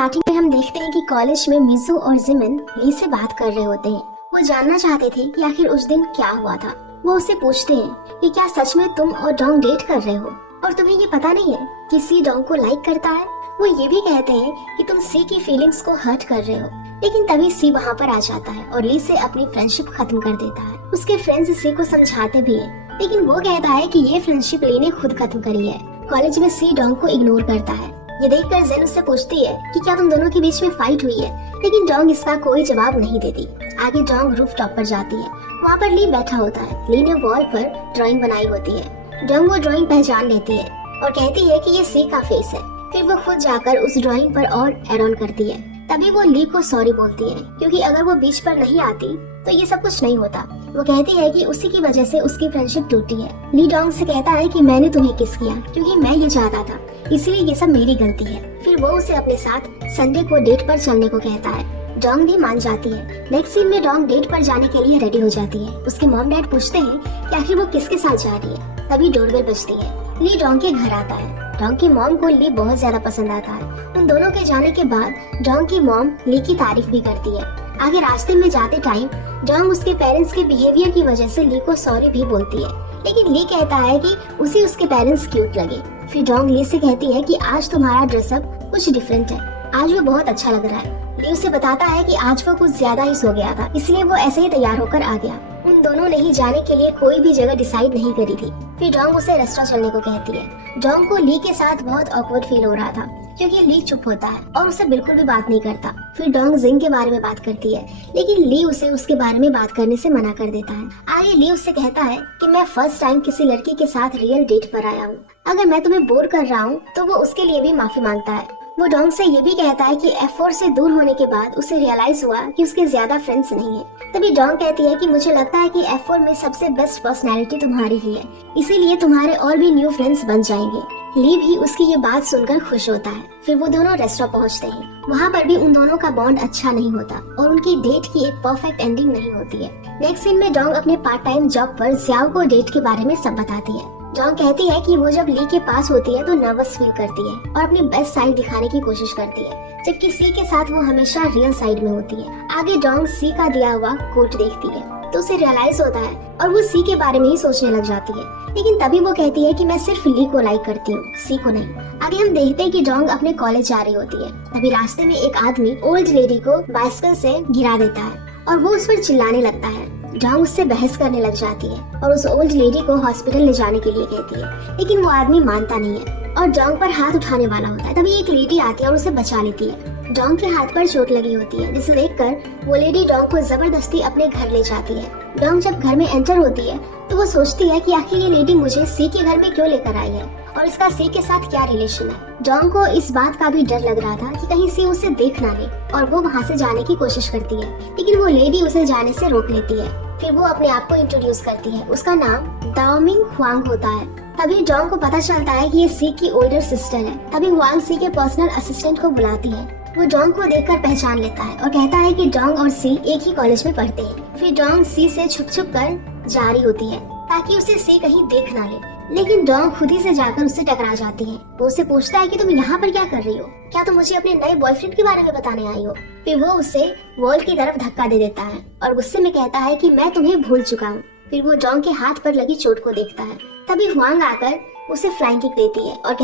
Starting में हम देखते हैं कि कॉलेज में मिजू और जिमिन ली से बात कर रहे होते हैं। वो जानना चाहते थे कि आखिर उस दिन क्या हुआ था। वो उससे पूछते हैं कि क्या सच में तुम और डोंग डेट कर रहे हो और तुम्हें ये पता नहीं है कि सी डोंग को लाइक करता है। वो ये भी कहते हैं कि तुम सी की फीलिंग्स को हर्ट कर रहे हो, लेकिन तभी सी वहाँ पर आ जाता है और ली से अपनी फ्रेंडशिप खत्म कर देता है। उसके फ्रेंड्स सी को समझाते भी हैं, लेकिन वो कहता है कि ये फ्रेंडशिप ली ने खुद खत्म करी है। कॉलेज में सी डोंग को इग्नोर करता है। ये देखकर जेन उससे पूछती है कि क्या तुम दोनों के बीच में फाइट हुई है, लेकिन डोंग इसका कोई जवाब नहीं देती। आगे डोंग रूफ टॉप पर जाती है। वहाँ पर ली बैठा होता है। ली ने वॉल पर ड्राइंग बनाई होती है। डोंग वो ड्राइंग पहचान लेती है और कहती है कि ये सी का फेस है। फिर वो खुद जाकर उस ड्राइंग पर और एड ऑन करती है। तभी वो ली को सॉरी बोलती है, क्योंकि अगर वो बीच पर नहीं आती तो ये सब कुछ नहीं होता। वो कहती है कि उसी की वजह से उसकी फ्रेंडशिप टूटी है। ली डोंग से कहता है कि मैंने तुम्हें किस किया क्योंकि मैं ये चाहता था, इसलिए ये सब मेरी गलती है। फिर वो उसे अपने साथ संडे को डेट पर चलने को कहता है। डोंग भी मान जाती है। नेक्स्ट सीन में डोंग डेट पर जाने के लिए रेडी हो जाती है। उसके मॉम डैड पूछते हैं कि आखिर वो किसके साथ जा रही है। तभी डोरबेल बजती है। ली डोंग के घर आता है। डोंग की मॉम को ली बहुत ज्यादा पसंद आता है। उन दोनों के जाने के बाद डोंग की मॉम ली की तारीफ भी करती है। आगे रास्ते में जाते टाइम डोंग उसके पेरेंट्स के बिहेवियर की वजह से ली को सॉरी भी बोलती है, लेकिन ली कहता है कि उसे उसके पेरेंट्स क्यूट लगे। फिर डोंग ली से कहती है कि आज तुम्हारा ड्रेसअप कुछ डिफरेंट है, आज वो बहुत अच्छा लग रहा है। ली उसे बताता है कि आज वो कुछ ज्यादा ही सो गया था, इसलिए वो ऐसे ही तैयार होकर आ गया। उन दोनों ने ही जाने के लिए कोई भी जगह डिसाइड नहीं करी थी। फिर डोंग उसे रेस्टोरेंट चलने को कहती है। डोंग को ली के साथ बहुत ऑकवर्ड फील हो रहा था, क्योंकि ली चुप होता है और उसे बिल्कुल भी बात नहीं करता। फिर डोंग जिंग के बारे में बात करती है, लेकिन ली उसे उसके बारे में बात करने से मना कर देता है। आगे ली उससे कहता है कि मैं फर्स्ट टाइम किसी लड़की के साथ रियल डेट पर आया हूँ। अगर मैं तुम्हें बोर कर रहा हूँ तो वो उसके लिए भी माफी मांगता है। वो डोंग से ये भी कहता है कि F4 से दूर होने के बाद उसे रियलाइज हुआ कि उसके ज्यादा फ्रेंड्स नहीं है। तभी डोंग कहती है कि मुझे लगता है कि F4 में सबसे बेस्ट पर्सनैलिटी तुम्हारी ही है, इसीलिए तुम्हारे और भी न्यू फ्रेंड्स बन जाएंगे। ली भी उसकी ये बात सुनकर खुश होता है। फिर वो दोनों रेस्टोरेंट पहुंचते हैं। वहाँ पर भी उन दोनों का बॉन्ड अच्छा नहीं होता और उनकी डेट की एक परफेक्ट एंडिंग नहीं होती है। नेक्स्ट सीन में डोंग अपने पार्ट टाइम जॉब पर जियाओ को डेट के बारे में सब बताती है। डोंग कहती है कि वो जब ली के पास होती है तो नर्वस फील करती है और अपनी बेस्ट साइड दिखाने की कोशिश करती है, जबकि सी के साथ वो हमेशा रियल साइड में होती है। आगे डोंग सी का दिया हुआ कोट देखती है तो उसे रियलाइज होता है और वो सी के बारे में ही सोचने लग जाती है, लेकिन तभी वो कहती है कि मैं सिर्फ ली को लाइक करती हूँ, सी को नहीं। आगे हम देखते हैं कि डोंग अपने कॉलेज जा रही होती है। तभी रास्ते में एक आदमी ओल्ड लेडी को बाइसिकल से गिरा देता है और वो उस पर चिल्लाने लगता है। डोंग उससे बहस करने लग जाती है और उस ओल्ड लेडी को हॉस्पिटल ले जाने के लिए कहती है, लेकिन वो आदमी मानता नहीं है और डोंग पर हाथ उठाने वाला होता है। तभी एक लेडी आती है और उसे बचा लेती है। डोंग के हाथ पर चोट लगी होती है, जिसे देखकर वो लेडी डोंग को जबरदस्ती अपने घर ले जाती है। डोंग जब घर में एंटर होती है तो वो सोचती है कि आखिर ये लेडी मुझे सी के घर में क्यों लेकर आई है और इसका सी के साथ क्या रिलेशन है। डोंग को इस बात का भी डर लग रहा था कि कहीं सी उसे देख ना ले और वो वहाँ से जाने की कोशिश करती है, लेकिन वो लेडी उसे जाने से रोक लेती है। फिर वो अपने आप को इंट्रोड्यूस करती है। उसका नाम दाओमिंग हुआंग होता है। तभी डोंग को पता चलता है कि ये सी की ओल्डर सिस्टर है। तभी हुआंग सी के पर्सनल असिस्टेंट को बुलाती है। वो डोंग को देखकर पहचान लेता है और कहता है कि डोंग और सी एक ही कॉलेज में पढ़ते हैं। फिर डोंग सी से छुप कर जा रही होती है ताकि उसे सी कहीं देख ना ले, लेकिन डोंग खुद ही से जाकर उससे टकरा जाती है। वो उससे पूछता है कि तुम यहाँ पर क्या कर रही हो, क्या तुम मुझे अपने नए बॉयफ्रेंड के बारे में बताने आई हो। फिर वो उसे वॉल की तरफ धक्का दे देता है और गुस्से में कहता है कि मैं तुम्हें भूल चुका हूँ। फिर वो डोंग के हाथ पर लगी चोट को देखता है। तभी हुआंग आकर उसे फ्लाइंग किक देती है और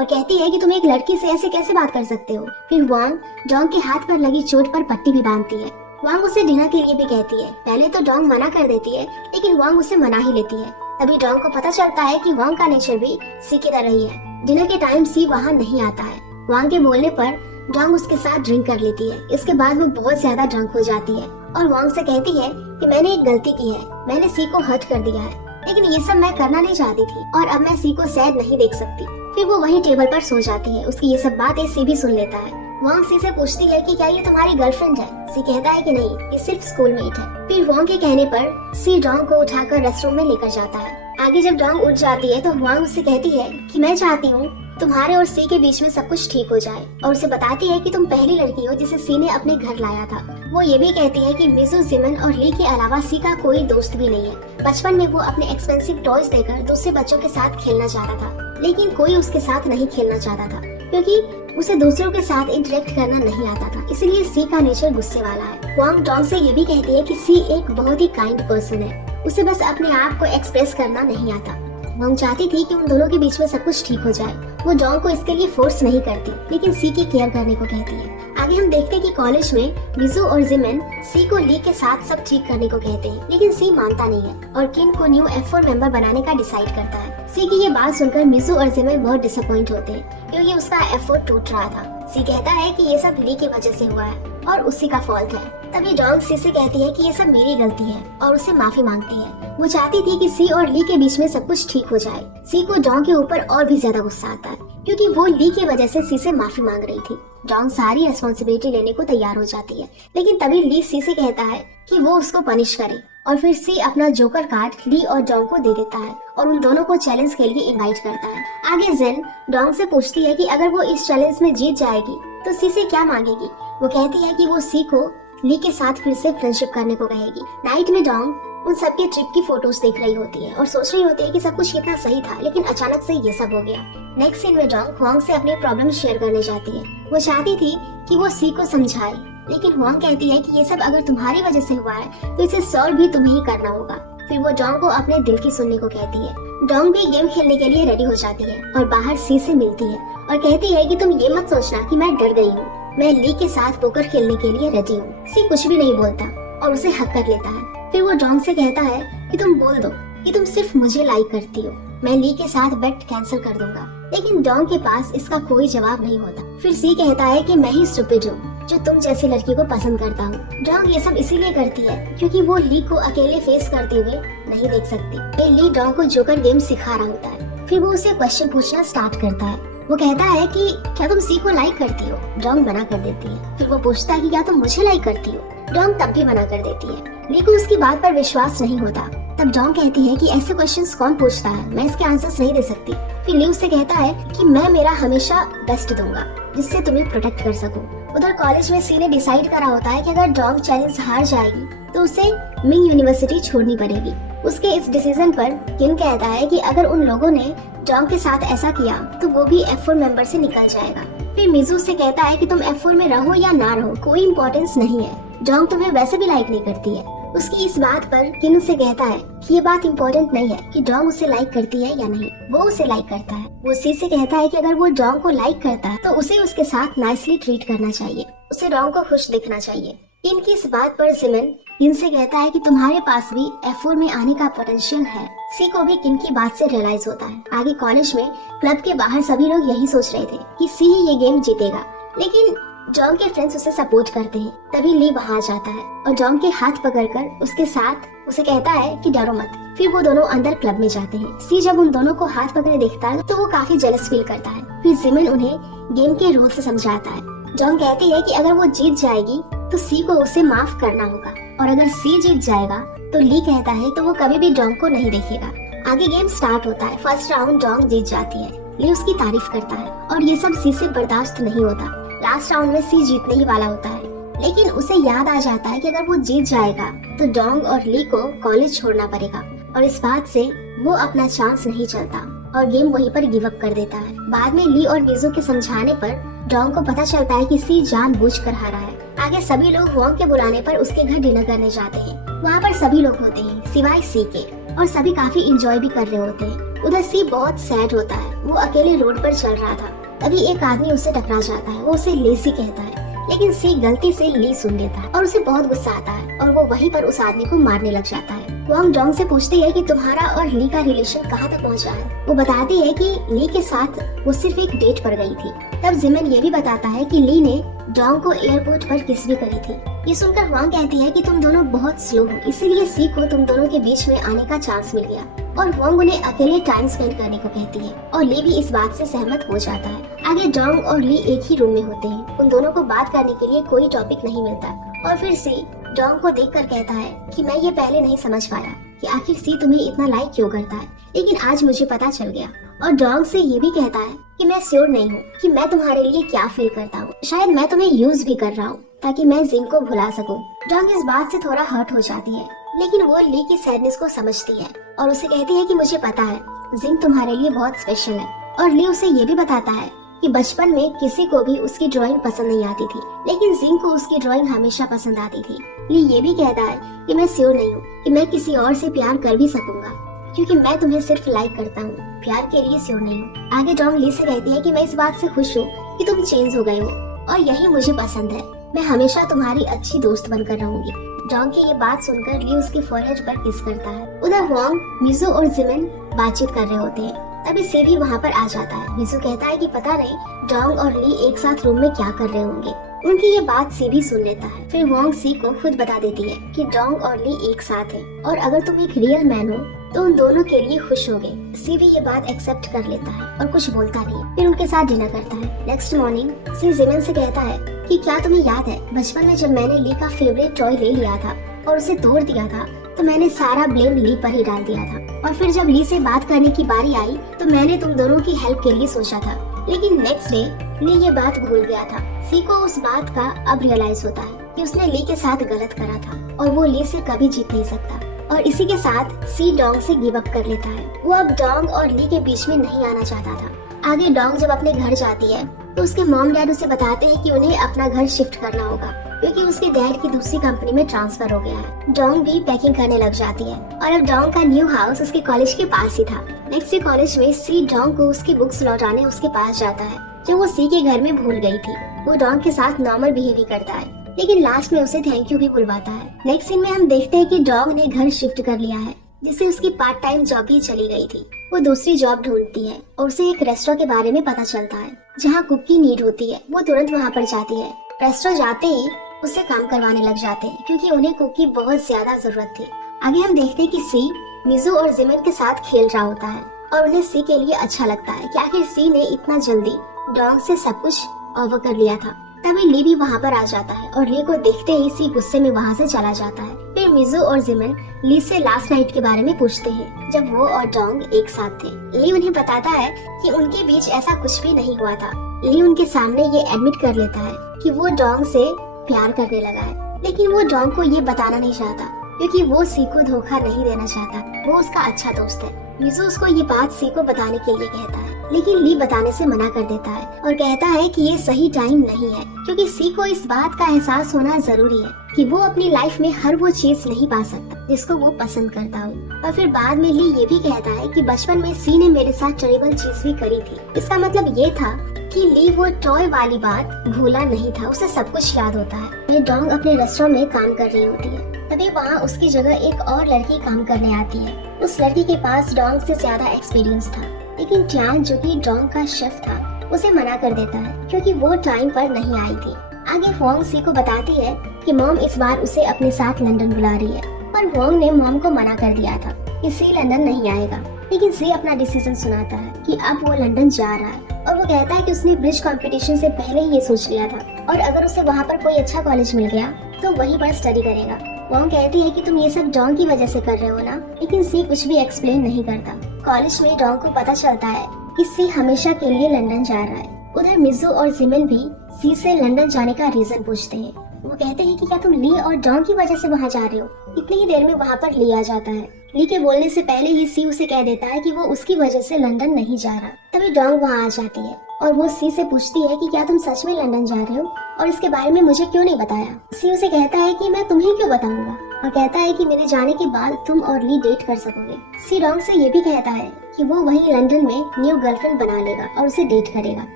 कहती है कि तुम एक लड़की से ऐसे कैसे बात कर सकते हो। फिर हुआंग डोंग के हाथ पर लगी चोट पर पट्टी भी बांधती है। हुआंग उसे डिनर के लिए भी कहती है। पहले तो डोंग मना कर देती है, लेकिन हुआंग उसे मना ही लेती है। तभी डोंग को पता चलता है कि हुआंग का नेचर भी सी की तरह ही है। डिनर के टाइम सी वहाँ नहीं आता है। हुआंग के बोलने पर डोंग उसके साथ ड्रिंक कर लेती है। इसके बाद वो बहुत ज्यादा ड्रंक हो जाती है और हुआंग से कहती है कि मैंने एक गलती की है, मैंने सी को हर्ट कर दिया है, लेकिन ये सब मैं करना नहीं चाहती थी और अब मैं सी को सैड नहीं देख सकती। फिर वो वहीं टेबल पर सो जाती है। उसकी ये सब बातें सी भी सुन लेता है। हुआंग सी से पूछती है कि क्या ये तुम्हारी गर्लफ्रेंड है। सी कहता है कि नहीं, ये सिर्फ स्कूलमेट है। फिर हुआंग के कहने पर सी डोंग को उठाकर रेस्टरूम में लेकर जाता है। आगे जब डोंग उठ जाती है तो हुआंग उससे कहती है कि मैं चाहती हूँ तुम्हारे और सी के बीच में सब कुछ ठीक हो जाए और उसे बताती है कि तुम पहली लड़की हो जिसे सी ने अपने घर लाया था। वो ये भी कहती है कि मिजू, जिमिन और ली के अलावा सी का कोई दोस्त भी नहीं है। बचपन में वो अपने एक्सपेंसिव टॉयज देकर दूसरे बच्चों के साथ खेलना चाहता था, लेकिन कोई उसके साथ नहीं खेलना चाहता था क्योंकि उसे दूसरों के साथ इंटरेक्ट करना नहीं आता था, इसलिए सी का नेचर गुस्से वाला है। हुआंग डोंग से ये भी कहती है कि सी एक बहुत ही काइंड पर्सन है, उसे बस अपने आप को एक्सप्रेस करना नहीं आता। हुआंग चाहती थी कि उन दोनों के बीच में सब कुछ ठीक हो जाए। वो डोंग को इसके लिए फोर्स नहीं करती, लेकिन सी की केयर करने को कहती है। आगे हम देखते हैं कि कॉलेज में मिजू और जिमिन सी को ली के साथ सब ठीक करने को कहते हैं, लेकिन सी मानता नहीं है और किन को न्यू F4 मेंबर बनाने का डिसाइड करता है। सी की ये बात सुनकर मिजू और जिमिन बहुत डिसअपॉइंट होते हैं, क्योंकि उसका F4 टूट रहा था। सी कहता है कि ये सब ली की वजह से हुआ है और उसी का फॉल्ट है। तभी डोंग सी से कहती है कि ये सब मेरी गलती है और उसे माफी मांगती है। वो चाहती थी कि सी और ली के बीच में सब कुछ ठीक हो जाए। सी को डोंग के ऊपर और भी ज्यादा गुस्सा आता है, क्योंकि वो ली की वजह से सी से माफी मांग रही थी। डोंग सारी रिस्पॉन्सिबिलिटी लेने को तैयार हो जाती है, लेकिन तभी ली सी से कहता है कि वो उसको पनिश करे, और फिर सी अपना जोकर कार्ड ली और डोंग को दे देता है और उन दोनों को चैलेंज के लिए इनवाइट करता है। आगे जिन डोंग से पूछती है कि अगर वो इस चैलेंज में जीत जाएगी तो सी से क्या मांगेगी। वो कहती है कि वो सी को ली के साथ फिर से फ्रेंडशिप करने को कहेगी। नाइट में डोंग उन सबके ट्रिप की फोटोज देख रही होती है और सोच रही होती है कि सब कुछ कितना सही था, लेकिन अचानक से ये सब हो गया। नेक्स्ट सीन में डोंग हुआंग से अपनी प्रॉब्लम शेयर करने जाती है। वो चाहती थी कि वो सी को समझाए, लेकिन हुआंग कहती है कि ये सब अगर तुम्हारी वजह से हुआ है तो इसे सॉल्व भी तुम्हें ही करना होगा। फिर वो डोंग को अपने दिल की सुनने को कहती है। डोंग भी गेम खेलने के लिए रेडी हो जाती है और बाहर सी से मिलती है और कहती है कि तुम ये मत सोचना कि मैं डर गई हूँ, मैं ली के साथ पोकर खेलने के लिए रेडी हूँ। सी कुछ भी नहीं बोलता और उसे हक कर लेता है। फिर वो डोंग से कहता है कि तुम बोल दो कि तुम सिर्फ मुझे लाइक करती हो, मैं ली के साथ बेट कैंसिल कर दूंगा। लेकिन डोंग के पास इसका कोई जवाब नहीं होता। फिर सी कहता है कि मैं ही स्टूपिड हूँ जो तुम जैसी लड़की को पसंद करता हूँ। डोंग ये सब इसीलिए करती है क्योंकि वो ली को अकेले फेस करते हुए नहीं देख सकती। ये ली डोंग को जोकर गेम सिखा रहा होता है। फिर वो उसे क्वेश्चन पूछना स्टार्ट करता है। वो कहता है कि क्या तुम सी को लाइक करती हो। डोंग मना कर देती है। फिर वो पूछता है कि क्या तुम मुझे लाइक करती हो। डोंग तब भी मना कर देती है। ली को उसकी बात पर विश्वास नहीं होता। तब डोंग कहती है कि ऐसे क्वेश्चंस कौन पूछता है, मैं इसके आंसर्स नहीं दे सकती। फिर ली उससे कहता है कि मैं मेरा हमेशा बेस्ट दूंगा जिससे तुम्हें प्रोटेक्ट कर सकूं। उधर कॉलेज में सी ने डिसाइड करा होता है कि अगर डोंग चैलेंज हार जाएगी तो उसे मिंग यूनिवर्सिटी छोड़नी पड़ेगी। उसके इस डिसीजन पर किन कहता है कि अगर उन लोगों ने डोंग के साथ ऐसा किया तो वो भी F4 मेंबर से निकल जाएगा। फिर मिजू से कहता है कि तुम F4 में रहो या ना रहो कोई इम्पोर्टेंस नहीं है, डोंग तुम्हें वैसे भी लाइक नहीं करती है। उसकी इस बात पर किन से कहता है कि ये बात इम्पोर्टेंट नहीं है कि डोंग उसे लाइक करती है या नहीं, वो उसे लाइक करता है। वो सी से कहता है कि अगर वो डोंग को लाइक करता है तो उसे उसके साथ नाइसली ट्रीट करना चाहिए, उसे डोंग को खुश दिखना चाहिए। इनकी इस बात पर जिमिन किन से कहता है कि तुम्हारे पास भी F4 में आने का पोटेंशियल है। सी को भी किन की बात से रियलाइज होता है। आगे कॉलेज में क्लब के बाहर सभी लोग यही सोच रहे थे कि सी ही ये गेम जीतेगा, लेकिन डोंग के फ्रेंड्स उसे सपोर्ट करते हैं। तभी ली वहाँ जाता है और डोंग के हाथ पकड़कर उसके साथ उसे कहता है कि डरो मत। फिर वो दोनों अंदर क्लब में जाते हैं। सी जब उन दोनों को हाथ पकड़े देखता है तो वो काफी जेलस फील करता है। फिर जिमिन उन्हें गेम के रूल से समझाता है। डोंग कहती है कि अगर वो जीत जाएगी तो सी को उसे माफ करना होगा, और अगर सी जीत जाएगा तो ली कहता है तो वो कभी भी डोंग को नहीं देखेगा। आगे गेम स्टार्ट होता है। फर्स्ट राउंड डोंग जीत जाती है। ली उसकी तारीफ करता है और ये सब सी से बर्दाश्त नहीं होता। लास्ट राउंड में सी जीतने ही वाला होता है, लेकिन उसे याद आ जाता है कि अगर वो जीत जाएगा तो डोंग और ली को कॉलेज छोड़ना पड़ेगा, और इस बात से वो अपना चांस नहीं चलता और गेम वहीं पर गिव अप कर देता है। बाद में ली और मिजू के समझाने पर डोंग को पता चलता है कि सी जानबूझकर हारा है। आगे सभी लोग हुआंग के बुलाने पर उसके घर डिनर करने जाते हैं। वहाँ पर सभी लोग होते हैं सिवाय सी के, और सभी काफी इंजॉय भी कर रहे होते हैं। उधर सी बहुत सैड होता है। वो अकेले रोड पर चल रहा था, तभी एक आदमी उससे टकरा जाता है। वो उसे लेजी कहता है, लेकिन सी गलती से ली सुन लेता है और उसे बहुत गुस्सा आता है और वो वहीं पर उस आदमी को मारने लग जाता है। हुआंग डोंग से पूछती है कि तुम्हारा और ली का रिलेशन कहाँ तक पहुँचा है। वो बताती है कि ली के साथ वो सिर्फ एक डेट पर गई थी। तब जिमिन ये भी बताता है कि ली ने डोंग को एयरपोर्ट पर किस भी करी थी। ये सुनकर हुआंग कहती है कि तुम दोनों बहुत स्लो हो, इसीलिए सी को तुम दोनों के बीच में आने का चांस मिल गया, और हुआंग उन्हें अकेले टाइम स्पेंड करने को कहती है और ली भी इस बात से सहमत हो जाता है। आगे डोंग और ली एक ही रूम में होते हैं। उन दोनों को बात करने के लिए कोई टॉपिक नहीं मिलता, और फिर सी डोंग को देखकर कहता है कि मैं ये पहले नहीं समझ पाया कि आखिर सी तुम्हें इतना लाइक क्यों करता है, लेकिन आज मुझे पता चल गया। और डोंग से ये भी कहता है कि मैं श्योर नहीं हूँ कि मैं तुम्हारे लिए क्या फील करता हूँ, शायद मैं तुम्हें यूज भी कर रहा हूँ ताकि मैं जिंग को भुला सकूं। डोंग इस बात से थोड़ा हर्ट हो जाती है, लेकिन वो ली की सैडनेस को समझती है और उसे कहती है कि मुझे पता है जिंग तुम्हारे लिए बहुत स्पेशल है। और ली उसे ये भी बताता है कि बचपन में किसी को भी उसकी ड्राइंग पसंद नहीं आती थी, लेकिन जिंग को उसकी ड्राइंग हमेशा पसंद आती थी। ली ये भी कहता है कि मैं श्योर नहीं हूँ कि मैं किसी और से प्यार कर भी सकूंगा, क्योंकि मैं तुम्हें सिर्फ लाइक करता हूँ, प्यार के लिए श्योर नहीं हूँ। आगे डोंग ली से कहती है कि मैं इस बात से खुश हूँ कि तुम चेंज हो गए हो और यही मुझे पसंद है। मैं हमेशा तुम्हारी अच्छी दोस्त बनकर रहूंगी। डोंग की ये बात सुनकर ली उसके फोरहेड पर किस करता है। उधर हुआंग, मिजू और जिमिन बातचीत कर रहे होते हैं। तभी सी भी वहाँ पर आ जाता है। मिजू कहता है कि पता नहीं डोंग और ली एक साथ रूम में क्या कर रहे होंगे। उनकी ये बात सी भी सुन लेता है। फिर हुआंग सी को खुद बता देती है कि डोंग और ली एक साथ है और अगर तुम एक रियल मैन हो तो उन दोनों के लिए खुश होगे। सी भी ये बात एक्सेप्ट कर लेता है और कुछ बोलता नहीं। फिर उनके साथ डिनर करता है। नेक्स्ट मॉर्निंग सी जिमिन से कहता है कि क्या तुम्हें याद है बचपन में जब मैंने ली का फेवरेट टॉय ले लिया था और उसे तोड़ दिया था तो मैंने सारा ब्लेम ली पर ही डाल दिया था, और फिर जब ली से बात करने की बारी आई तो मैंने तुम दोनों की हेल्प के लिए सोचा था, लेकिन नेक्स्ट डे ली ये बात भूल गया था। सी को उस बात का अब रियलाइज होता है कि उसने ली के साथ गलत करा था और वो ली से कभी जीत नहीं सकता, और इसी के साथ सी डोंग से गिव अप कर लेता है। वो अब डोंग और ली के बीच में नहीं आना चाहता था। आगे डोंग जब अपने घर जाती है तो उसके मॉम डैड उसे बताते हैं कि उन्हें अपना घर शिफ्ट करना होगा क्योंकि उसके डैड की दूसरी कंपनी में ट्रांसफर हो गया है। डोंग भी पैकिंग करने लग जाती है और अब डोंग का न्यू हाउस उसके कॉलेज के पास ही था। नेक्स्ट डे कॉलेज में सी डोंग को उसकी बुक्स लौटाने उसके पास जाता है जो वो सी के घर में भूल गई थी। वो डोंग के साथ नॉर्मल बिहेव करता है, लेकिन लास्ट में उसे थैंक यू भी बुलवाता है। नेक्स्ट सीन में हम देखते हैं कि डोंग ने घर शिफ्ट कर लिया है, जिससे उसकी पार्ट टाइम जॉब भी चली गई थी। वो दूसरी जॉब ढूंढती है और उसे एक रेस्टोरेंट के बारे में पता चलता है जहाँ कुक की नीड होती है। वो तुरंत वहाँ पर जाती है। रेस्टोरेंट जाते ही उससे काम करवाने लग जाते हैं क्योंकि उन्हें कुक की बहुत ज्यादा जरूरत थी। आगे हम देखते हैं कि सी मिजू और जिमिन के साथ खेल रहा होता है और उन्हें सी के लिए अच्छा लगता है कि आखिर सी ने इतना जल्दी डोंग से सब कुछ ओवर कर लिया था। तभी ली भी वहाँ पर आ जाता है और ली को देखते ही सी गुस्से में वहाँ से चला जाता है। फिर मिजू और जिमिन ली से लास्ट नाइट के बारे में पूछते हैं जब वो और डोंग एक साथ थे। ली उन्हें बताता है कि उनके बीच ऐसा कुछ भी नहीं हुआ था। ली उनके सामने ये एडमिट कर लेता है कि वो डोंग से प्यार करने लगा है, लेकिन वो डोंग को ये बताना नहीं चाहता क्योंकि वो सी को धोखा नहीं देना चाहता। वो उसका अच्छा दोस्त है। मिजू उसको ये बात सी को बताने के लिए कहता है, लेकिन ली बताने से मना कर देता है और कहता है कि ये सही टाइम नहीं है क्योंकि सी को इस बात का एहसास होना जरूरी है कि वो अपनी लाइफ में हर वो चीज नहीं पा सकता जिसको वो पसंद करता हो। और फिर बाद में ली ये भी कहता है कि बचपन में सी ने मेरे साथ टेरिबल चीज भी करी थी। इसका मतलब ये था कि ली वो टॉय वाली बात भूला नहीं था, उसे सब कुछ याद होता है। ये डोंग अपने रेस्टोरेंट में काम कर रही होती है। तभी वहाँ उसकी जगह एक और लड़की काम करने आती है। उस लड़की के पास डोंग से ज्यादा एक्सपीरियंस था, लेकिन टियान जो कि डोंग का शेफ था उसे मना कर देता है क्योंकि वो टाइम पर नहीं आई थी। आगे हुआंग सी को बताती है कि मॉम इस बार उसे अपने साथ लंदन बुला रही है, पर हुआंग ने मॉम को मना कर दिया था कि सी लंदन नहीं आएगा। लेकिन सी अपना डिसीजन सुनाता है कि अब वो लंदन जा रहा है और वो कहता है कि उसने ब्रिज कंपटीशन से पहले ही ये सोच लिया था और अगर उसे वहाँ पर कोई अच्छा कॉलेज मिल गया तो वहीं पर स्टडी करेगा। वॉन्ग कहती है कि तुम ये सब डोंग की वजह से कर रहे हो ना, लेकिन सी कुछ भी एक्सप्लेन नहीं करता। कॉलेज में डोंग को पता चलता है कि सी हमेशा के लिए लंदन जा रहा है। उधर मिजू और जिमिन भी सी से लंदन जाने का रीजन पूछते हैं। वो कहते हैं कि क्या तुम ली और डोंग की वजह से वहाँ जा रहे हो। इतनी ही देर में वहाँ पर ली आ जाता है। ली के बोलने से पहले ही सी उसे कह देता है कि वो उसकी वजह से लंदन नहीं जा रहा। तभी डोंग वहाँ आ जाती है और वो सी से पूछती है कि क्या तुम सच में लंदन जा रहे हो और इसके बारे में मुझे क्यों नहीं बताया। सी उसे कहता है कि मैं तुम्हें क्यों बताऊंगा और कहता है कि मेरे जाने के बाद तुम और ली डेट कर सकोगे। सी डोंग से ये भी कहता है कि वो वहीं लंदन में न्यू गर्लफ्रेंड बना लेगा और उसे डेट करेगा।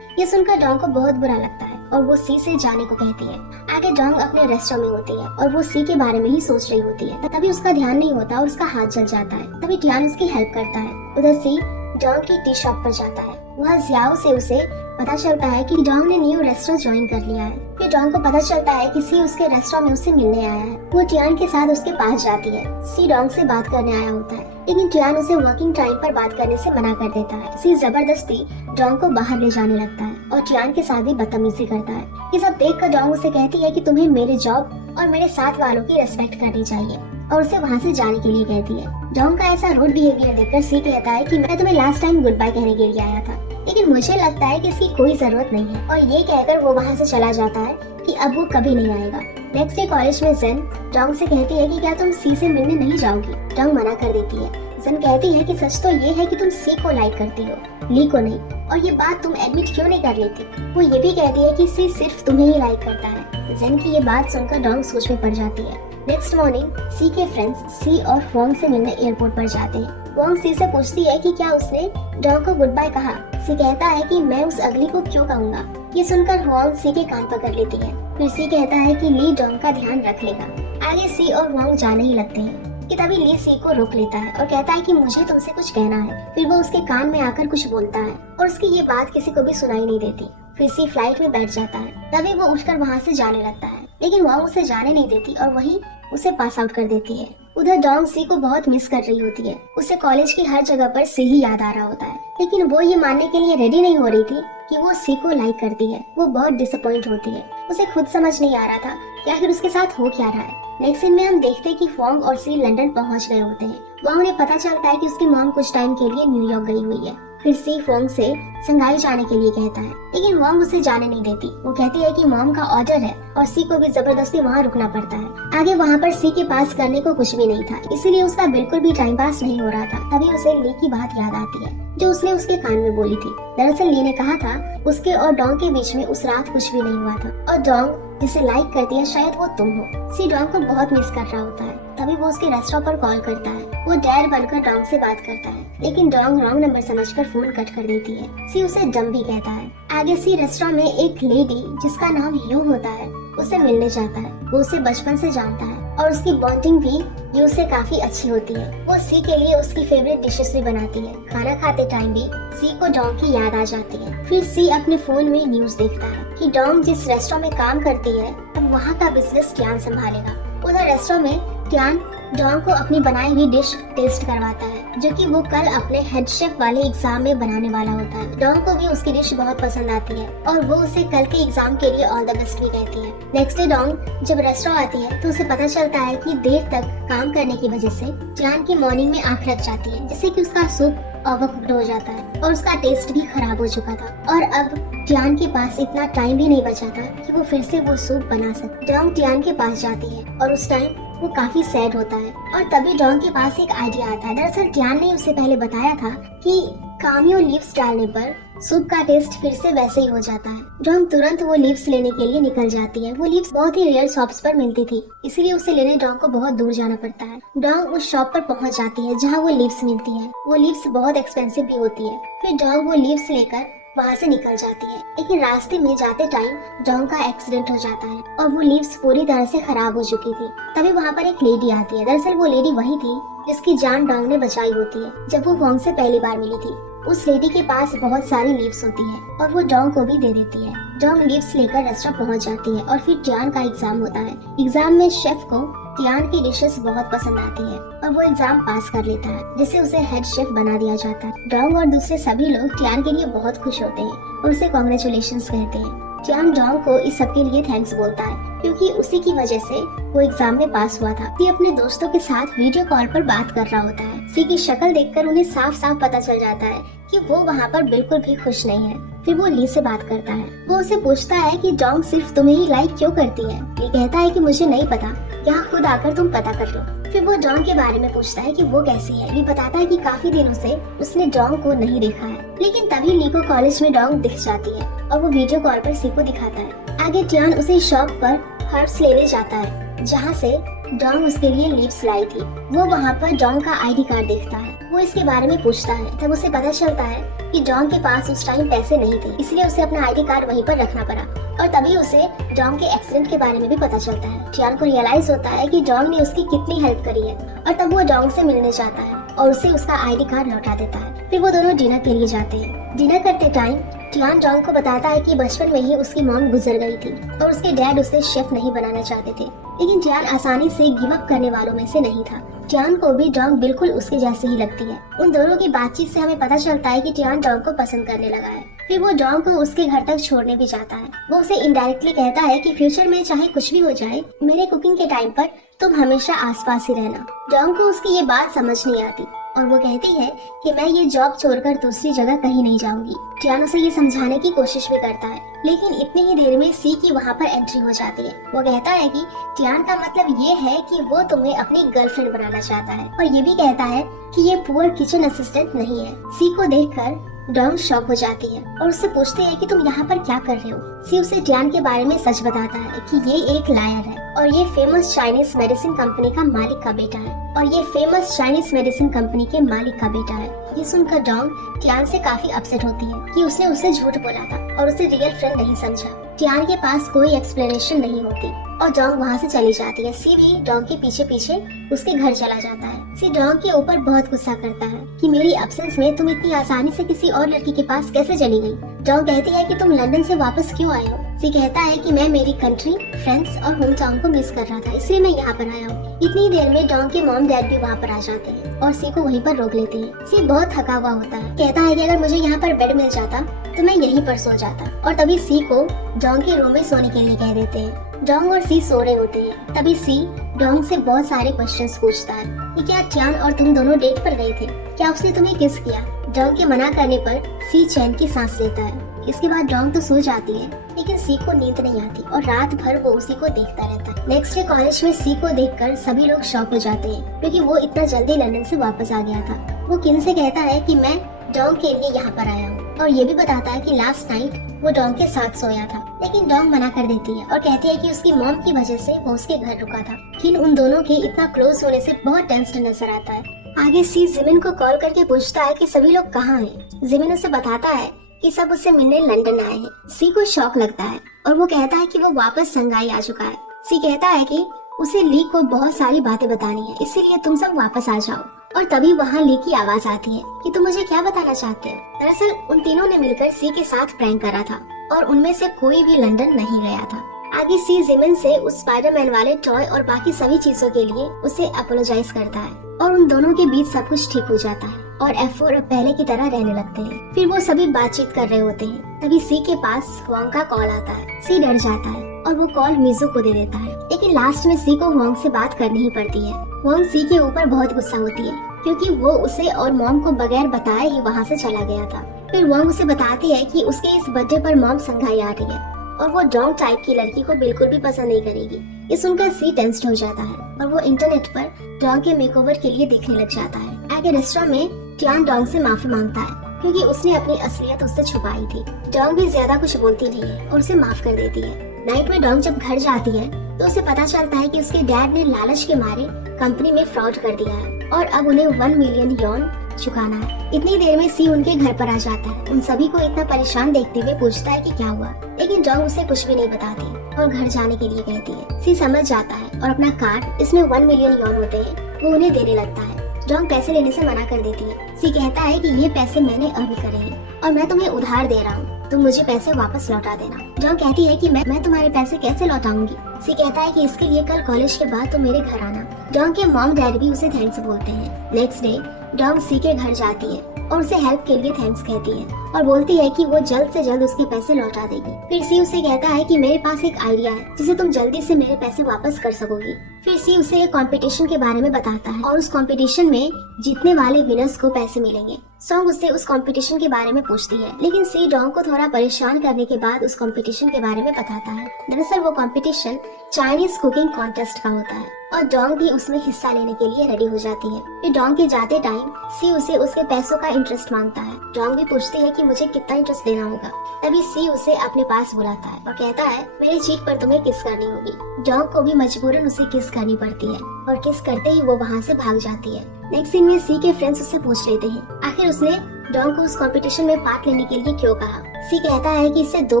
ये सुनकर डोंग को बहुत बुरा लगता है और वो सी से जाने को कहती है। आगे डोंग अपने रेस्टोरेंट में होती है और वो सी के बारे में ही सोच रही होती है। तभी उसका ध्यान नहीं होता और उसका हाथ जल जाता है। तभी टियान उसकी हेल्प करता है। उधर सी डोंग की टी शॉप पर जाता है। वहाँ जियाओ से उसे पता चलता है कि डोंग ने न्यू रेस्टोरेंट ज्वाइन कर लिया है। फिर डोंग को पता चलता है कि सी उसके रेस्टोरेंट में उससे मिलने आया है। वो टियान के साथ उसके पास जाती है। सी डोंग से बात करने आया होता है, लेकिन टियान उसे वर्किंग टाइम पर बात करने से मना कर देता है। सी जबरदस्ती डोंग को बाहर ले जाने लगता है और टियान के साथ भी बदतमीजी करता है। ये सब देखकर डोंग उसे कहती है कि तुम्हें मेरे जॉब और मेरे साथ वालों की रेस्पेक्ट करनी चाहिए और उसे वहाँ से जाने के लिए कहती है। डोंग का ऐसा रूड बिहेवियर देखकर सी कहता है कि मैं तुम्हें लास्ट टाइम गुड बाय कहने के लिए आया था, लेकिन मुझे लगता है कि इसकी कोई जरूरत नहीं है, और ये कहकर वो वहाँ से चला जाता है कि अब वो कभी नहीं आएगा। नेक्स्ट डे कॉलेज में जेन डोंग से कहती है कि क्या तुम सी से मिलने नहीं जाओगी। डोंग मना कर देती है। जन कहती है कि सच तो ये है कि तुम सी को लाइक करती हो, ली को नहीं, और ये बात तुम एडमिट क्यों नहीं कर लेती। वो ये भी कहती है कि सी सिर्फ तुम्हें ही लाइक करता है। जन की ये बात सुनकर डोंग सोच में पड़ जाती है। नेक्स्ट मॉर्निंग सी के फ्रेंड्स सी और वोंग से मिलने एयरपोर्ट पर जाते हैं। वोंग सी से पूछती है कि क्या उसने डोंग को गुड बाय कहा। सी कहता है कि मैं उस अगली को क्यों कहूँगा। ये सुनकर वोंग सी के कान पकड़ लेती है। फिर सी कहता है कि ली डोंग का ध्यान रख लेगा। आगे सी और वोंग जाने ही लगते हैं कि तभी ली सी को रोक लेता है और कहता है कि मुझे तुमसे कुछ कहना है। फिर वो उसके कान में आकर कुछ बोलता है और उसकी ये बात किसी को भी सुनाई नहीं देती। फिर सी फ्लाइट में बैठ जाता है। तभी वो उठकर वहाँ से जाने लगता है, लेकिन वोंग उसे जाने नहीं देती और वहीं उसे पास आउट कर देती है। उधर डोंग सी को बहुत मिस कर रही होती है। उसे कॉलेज की हर जगह पर सी ही याद आ रहा होता है, लेकिन वो ये मानने के लिए रेडी नहीं हो रही थी कि वो सी को लाइक करती है। वो बहुत डिसअपॉइंट होती है। उसे खुद समझ नहीं आ रहा था कि आखिर उसके साथ हो क्या रहा है। नेक्स्ट सीन में हम देखते हैं कि वोंग और सी लंदन पहुंच गए होते हैं। वोंग ने पता चलता है कि उसकी मॉम कुछ टाइम के लिए न्यूयॉर्क गई हुई है। फिर सी वोंग से शंघाई जाने के लिए कहता है, लेकिन वोंग उसे जाने नहीं देती। वो कहती है कि मॉम का ऑर्डर है और सी को भी जबरदस्ती वहाँ रुकना पड़ता है। आगे वहाँ पर सी के पास करने को कुछ भी नहीं था, इसीलिए उसका बिल्कुल भी टाइम पास नहीं हो रहा था। तभी उसे ली की बात याद आती है जो उसने उसके कान में बोली थी। दरअसल ली ने कहा था उसके और डोंग के बीच में उस रात कुछ भी नहीं हुआ था और डोंग जिसे लाइक करती है शायद वो तुम हो। सी डोंग को बहुत मिस कर रहा होता है। तभी वो उसके रेस्टोरेंट पर कॉल करता है। वो डैड बनकर डोंग से बात करता है, लेकिन डोंग रॉन्ग नंबर समझकर फोन कट कर देती है। सी उसे डम भी कहता है। आगे सी रेस्टोरेंट में एक लेडी जिसका नाम यू होता है उसे मिलने जाता है। वो उसे बचपन से जानता है और उसकी बॉन्डिंग भी यू से काफी अच्छी होती है। वो सी के लिए उसकी फेवरेट डिशेस भी बनाती है। खाना खाते टाइम भी सी को डोंग की याद आ जाती है। फिर सी अपने फोन में न्यूज देखता है कि डोंग जिस रेस्टोरेंट में काम करती है अब वहाँ का बिजनेस ट्यान संभालेगा। उधर रेस्टोरेंट में ट्यान डोंग को अपनी बनाई हुई डिश टेस्ट करवाता है जो कि वो कल अपने हेड शेफ वाले एग्जाम में बनाने वाला होता है। डोंग को भी उसकी डिश बहुत पसंद आती है और वो उसे कल के एग्जाम के लिए ऑल द बेस्ट भी कहती है। नेक्स्ट डे डोंग जब रेस्टोरेंट आती है तो उसे पता चलता है कि देर तक काम करने की वजह से ट्यान की मॉर्निंग में आँख लग जाती है, जिससे कि उसका सूप ओवरकुक्ड हो जाता है और उसका टेस्ट भी खराब हो चुका था और अब ट्यान के पास इतना टाइम भी नहीं बचा था कि वो फिर से वो सूप बना सके। डोंग ट्यान के पास जाती है और उस टाइम वो काफी सैड होता है और तभी डोंग के पास एक आइडिया आता है। दरअसल ट्यान ने उसे पहले बताया था कि कामियो लीव्स डालने पर सूप का टेस्ट फिर से वैसे ही हो जाता है। डोंग तुरंत वो लीव्स लेने के लिए निकल जाती है। वो लीव्स बहुत ही रेयर शॉप्स पर मिलती थी, इसीलिए उसे लेने डोंग को बहुत दूर जाना पड़ता है। डोंग उस शॉप पर पहुंच जाती है जहां वो लीव्स मिलती है। वो लीव्स बहुत एक्सपेंसिव भी होती है। फिर डोंग वो लीव्स लेकर वहाँ से निकल जाती है, लेकिन रास्ते में जाते टाइम डोंग का एक्सीडेंट हो जाता है और वो लीव्स पूरी तरह से खराब हो चुकी थी। तभी वहाँ पर एक लेडी आती है। दरअसल वो लेडी वही थी जिसकी जान डोंग ने बचाई होती है जब वो वोंग से पहली बार मिली थी। उस लेडी के पास बहुत सारी लीव्स होती है और वो डोंग को भी दे देती है। डोंग लीव्स लेकर रेस्टोरेंट पहुंच जाती है और फिर ट्यान का एग्जाम होता है। एग्जाम में शेफ को ट्यान की डिशेस बहुत पसंद आती है और वो एग्जाम पास कर लेता है, जिससे उसे हेड शेफ बना दिया जाता है। डोंग और दूसरे सभी लोग ट्यान के लिए बहुत खुश होते हैं और उसे कांग्रेचुलेशंस कहते हैं। ट्यान डोंग को इस सब के लिए थैंक्स बोलता है क्योंकि उसी की वजह से वो एग्जाम में पास हुआ था। सी अपने दोस्तों के साथ वीडियो कॉल पर बात कर रहा होता है। सी की शक्ल देखकर उन्हें साफ साफ पता चल जाता है कि वो वहाँ पर बिल्कुल भी खुश नहीं है। फिर वो ली से बात करता है। वो उसे पूछता है कि डोंग सिर्फ तुम्हें ही लाइक क्यों करती है। ली कहता है कि मुझे नहीं पता, यहाँ खुद आकर तुम पता कर लो। फिर वो डोंग के बारे में पूछता है कि वो कैसी है। ली बताता है कि काफी दिनों से उसने डोंग को नहीं देखा है, लेकिन तभी ली को कॉलेज में डोंग दिख जाती है और वो वीडियो कॉल पर सी को दिखाता है। आगे ट्यान उसे शॉप पर हर्ब्स लेने जाता है जहाँ से डोंग उसके लिए लीव्स लाई थी। वो वहाँ पर डोंग का आईडी कार्ड देखता है। वो इसके बारे में पूछता है। तब उसे पता चलता है कि डोंग के पास उस टाइम पैसे नहीं थे, इसलिए उसे अपना आईडी कार्ड वहीं पर रखना पड़ा और तभी उसे डोंग के एक्सीडेंट के बारे में भी पता चलता है। ट्यान को रियलाइज होता है कि डोंग ने उसकी कितनी हेल्प करी है और तब वो डोंग से मिलने जाता है और उसे उसका आईडी कार्ड लौटा देता है। फिर वो दोनों डिनर के लिए जाते हैं। डिनर करते टाइम ट्यान डोंग को बताता है कि बचपन में ही उसकी मॉम गुजर गई थी और उसके डैड उसे शेफ नहीं बनाना चाहते थे, लेकिन ट्यान आसानी से गिव अप करने वालों में से नहीं था। ट्यान को भी डोंग बिल्कुल उसके जैसे ही लगती है। उन दोनों की बातचीत से हमें पता चलता है कि ट्यान डोंग को पसंद करने लगा है। फिर वो डोंग को उसके घर तक छोड़ने भी जाता है। वो उसे इनडायरेक्टली कहता है कि फ्यूचर में चाहे कुछ भी हो जाए, मेरे कुकिंग के टाइम पर तुम हमेशा आसपास ही रहना। डोंग को उसकी ये बात समझ नहीं आती और वो कहती है कि मैं ये जॉब छोड़कर दूसरी जगह कहीं नहीं जाऊंगी। टियान उसे ये समझाने की कोशिश भी करता है, लेकिन इतनी ही देर में सी की वहाँ पर एंट्री हो जाती है। वो कहता है कि टियान का मतलब ये है कि वो तुम्हें अपनी गर्लफ्रेंड बनाना चाहता है, और ये भी कहता है कि ये पुअर किचन असिस्टेंट नहीं है। सी को देखकर डॉन्ग शॉक हो जाती है और उससे पूछती है कि तुम यहाँ पर क्या कर रहे हो। सी उसे टियान के बारे में सच बताता है कि ये एक लायर है और ये फेमस चाइनीज मेडिसिन कंपनी का मालिक का बेटा है, और ये फेमस चाइनीज मेडिसिन कंपनी के मालिक का बेटा है। ये सुनकर डॉन्ग टियान से काफी अपसेट होती है कि उसने उसे झूठ बोला था और उसे रियल फ्रेंड नहीं समझा। टियान के पास कोई एक्सप्लेनेशन नहीं होती और डॉन्ग वहाँ से चली जाती है। सी भी डॉन्ग के पीछे पीछे उसके घर चला जाता है। सी डॉन्ग के ऊपर बहुत गुस्सा करता है कि मेरी एब्सेंस में तुम इतनी आसानी से किसी और लड़की के पास कैसे चली गई। डॉन्ग कहती है कि तुम लंदन से वापस क्यों आए हो। सी कहता है कि मैं मेरी कंट्री, फ्रेंड्स और होम टाउन को मिस कर रहा था, इसलिए मैं यहाँ पर आया हूँ। इतनी देर में डॉन्ग के मॉम डैड भी वहाँ पर आ जाते हैं और सी को वहीं पर रोक लेते हैं। सी बहुत थका हुआ होता है, कहता है कि अगर मुझे यहाँ पर बेड मिल जाता तो मैं यहीं पर सो जाता, और तभी सी को डॉन्ग के रूम में सोने के लिए कह देते हैं। डॉन्ग और सी सो रहे होते हैं। तभी सी डॉन्ग से बहुत सारे क्वेश्चंस पूछता है कि क्या टियान और तुम दोनों डेट पर गए थे, क्या उसने तुम्हें किस किया। डॉन्ग के मना करने पर सी चैन की सांस लेता है। इसके बाद डॉन्ग तो सो जाती है, लेकिन सी को नींद नहीं आती और रात भर वो उसी को देखता रहता है। नेक्स्ट डे कॉलेज में सी को देखकर सभी लोग शॉक हो जाते हैं, क्योंकि वो इतना जल्दी लंदन से वापस आ गया था। वो किन से कहता है कि मैं डॉन्ग के लिए यहाँ पर आया हूँ, और ये भी बताता है कि लास्ट नाइट वो डॉन्ग के साथ सोया था। लेकिन डॉन्ग मना कर देती है और कहती है कि उसकी मॉम की वजह से वो उसके घर रुका था। लेकिन उन दोनों के इतना क्लोज होने से बहुत टेंस्ड नजर आता है। आगे सी जिमिन को कॉल करके पूछता है कि सभी लोग कहाँ हैं। जिमिन उसे बताता है कि सब उससे मिलने लंदन आए हैं। सी को शॉक लगता है और वो कहता है कि वो वापस संगाई आ चुका है। सी कहता है कि उसे ली को बहुत सारी बातें बतानी है, इसीलिए तुम सब वापस आ जाओ। और तभी वहाँ ली की आवाज आती है कि तुम मुझे क्या बताना चाहते हो। दरअसल उन तीनों ने मिलकर सी के साथ प्रैंक करा था और उनमें से कोई भी लंदन नहीं गया था। आगे सी जिमिन से उस स्पाइडरमैन वाले टॉय और बाकी सभी चीजों के लिए उसे अपोलोजाइज करता है, और उन दोनों के बीच सब कुछ ठीक हो जाता है और F4 अब पहले की तरह रहने लगते हैं। फिर वो सभी बातचीत कर रहे होते हैं। तभी सी के पास वांग का कॉल आता है। सी डर जाता है और वो कॉल मिजू को दे देता है, लेकिन लास्ट में सी को वांग से बात करनी ही पड़ती है। वांग सी के ऊपर बहुत गुस्सा होती है, क्योंकि वो उसे और मॉम को बगैर बताए ही वहाँ से चला गया था। फिर वांग उसे बताती है कि उसके इस बर्थडे पर मॉम संघाई आ रही है और वो डॉन्ग टाइप की लड़की को बिल्कुल भी पसंद नहीं करेगी। ये सुनकर सी टेंस्ड हो जाता है और वो इंटरनेट पर डॉन्ग के मेकओवर के लिए देखने लग जाता है। आगे रेस्टोरेंट में टियान डॉन्ग से माफी मांगता है, क्योंकि उसने अपनी असलियत उससे छुपाई थी। डॉन्ग भी ज्यादा कुछ बोलती नहीं है और उसे माफ कर देती है। नाइट में डॉन्ग जब घर जाती है तो उसे पता चलता है कि उसके डैड ने लालच के मारे कंपनी में फ्रॉड कर दिया है और अब उन्हें 1 मिलियन यॉन चुकाना है। इतनी देर में सी उनके घर पर आ जाता है। उन सभी को इतना परेशान देखते हुए पूछता है कि क्या हुआ, लेकिन डॉन्ग उसे कुछ भी नहीं बताती और घर जाने के लिए कहती है। सी समझ जाता है और अपना कार्ड, इसमें 1 मिलियन यॉन होते हैं, वो उन्हें देने लगता है। डॉन्ग पैसे लेने से मना कर देती है। सी कहता है कि ये पैसे मैंने अर्न करे हैं और मैं तुम्हें उधार दे रहा हूँ, तुम मुझे पैसे वापस लौटा देना। डॉन्ग कहती है कि मैं तुम्हारे पैसे कैसे लौटाऊंगी। सी कहता है कि इसके लिए कल कॉलेज के बाद तुम मेरे घर आना। डॉन्ग के मॉम डैड भी उसे थैंक्स बोलते हैं। नेक्स्ट डे डॉन्ग सी के घर जाती है और उसे हेल्प के लिए थैंक्स कहती है और बोलती है कि वो जल्द से जल्द उसके पैसे लौटा देगी। फिर सी उसे कहता है कि मेरे पास एक आइडिया है जिसे तुम जल्दी से मेरे पैसे वापस कर सकोगी। फिर सी उसे एक कंपटीशन के बारे में बताता है और उस कंपटीशन में जीतने वाले विनर्स को पैसे मिलेंगे। सॉन्ग उससे उस कंपटीशन के बारे में पूछती है, लेकिन सी डॉन्ग को थोड़ा परेशान करने के बाद उस कंपटीशन के बारे में बताता है। दरअसल वो कंपटीशन चाइनीज कुकिंग कॉन्टेस्ट का होता है और डॉन्ग भी उसमें हिस्सा लेने के लिए रेडी हो जाती है। फिर डॉन्ग के जाते टाइम सी उसे उसके पैसों का इंटरेस्ट मांगता है। डॉन्ग भी पूछती है कि मुझे कितना इंटरेस्ट देना होगा। तभी सी उसे अपने पास बुलाता है और कहता है मेरी चीक पर तुम्हें किस करनी होगी। डॉन्ग को भी मजबूरन उसे किस करनी पड़ती है और किस करते ही वो वहाँ से भाग जाती है। नेक्स्ट सीन में सी के फ्रेंड्स उससे पूछ लेते हैं आखिर उसने डॉन्ग को उस कंपटीशन में पार्ट लेने के लिए क्यों कहा। सी कहता है कि इससे 2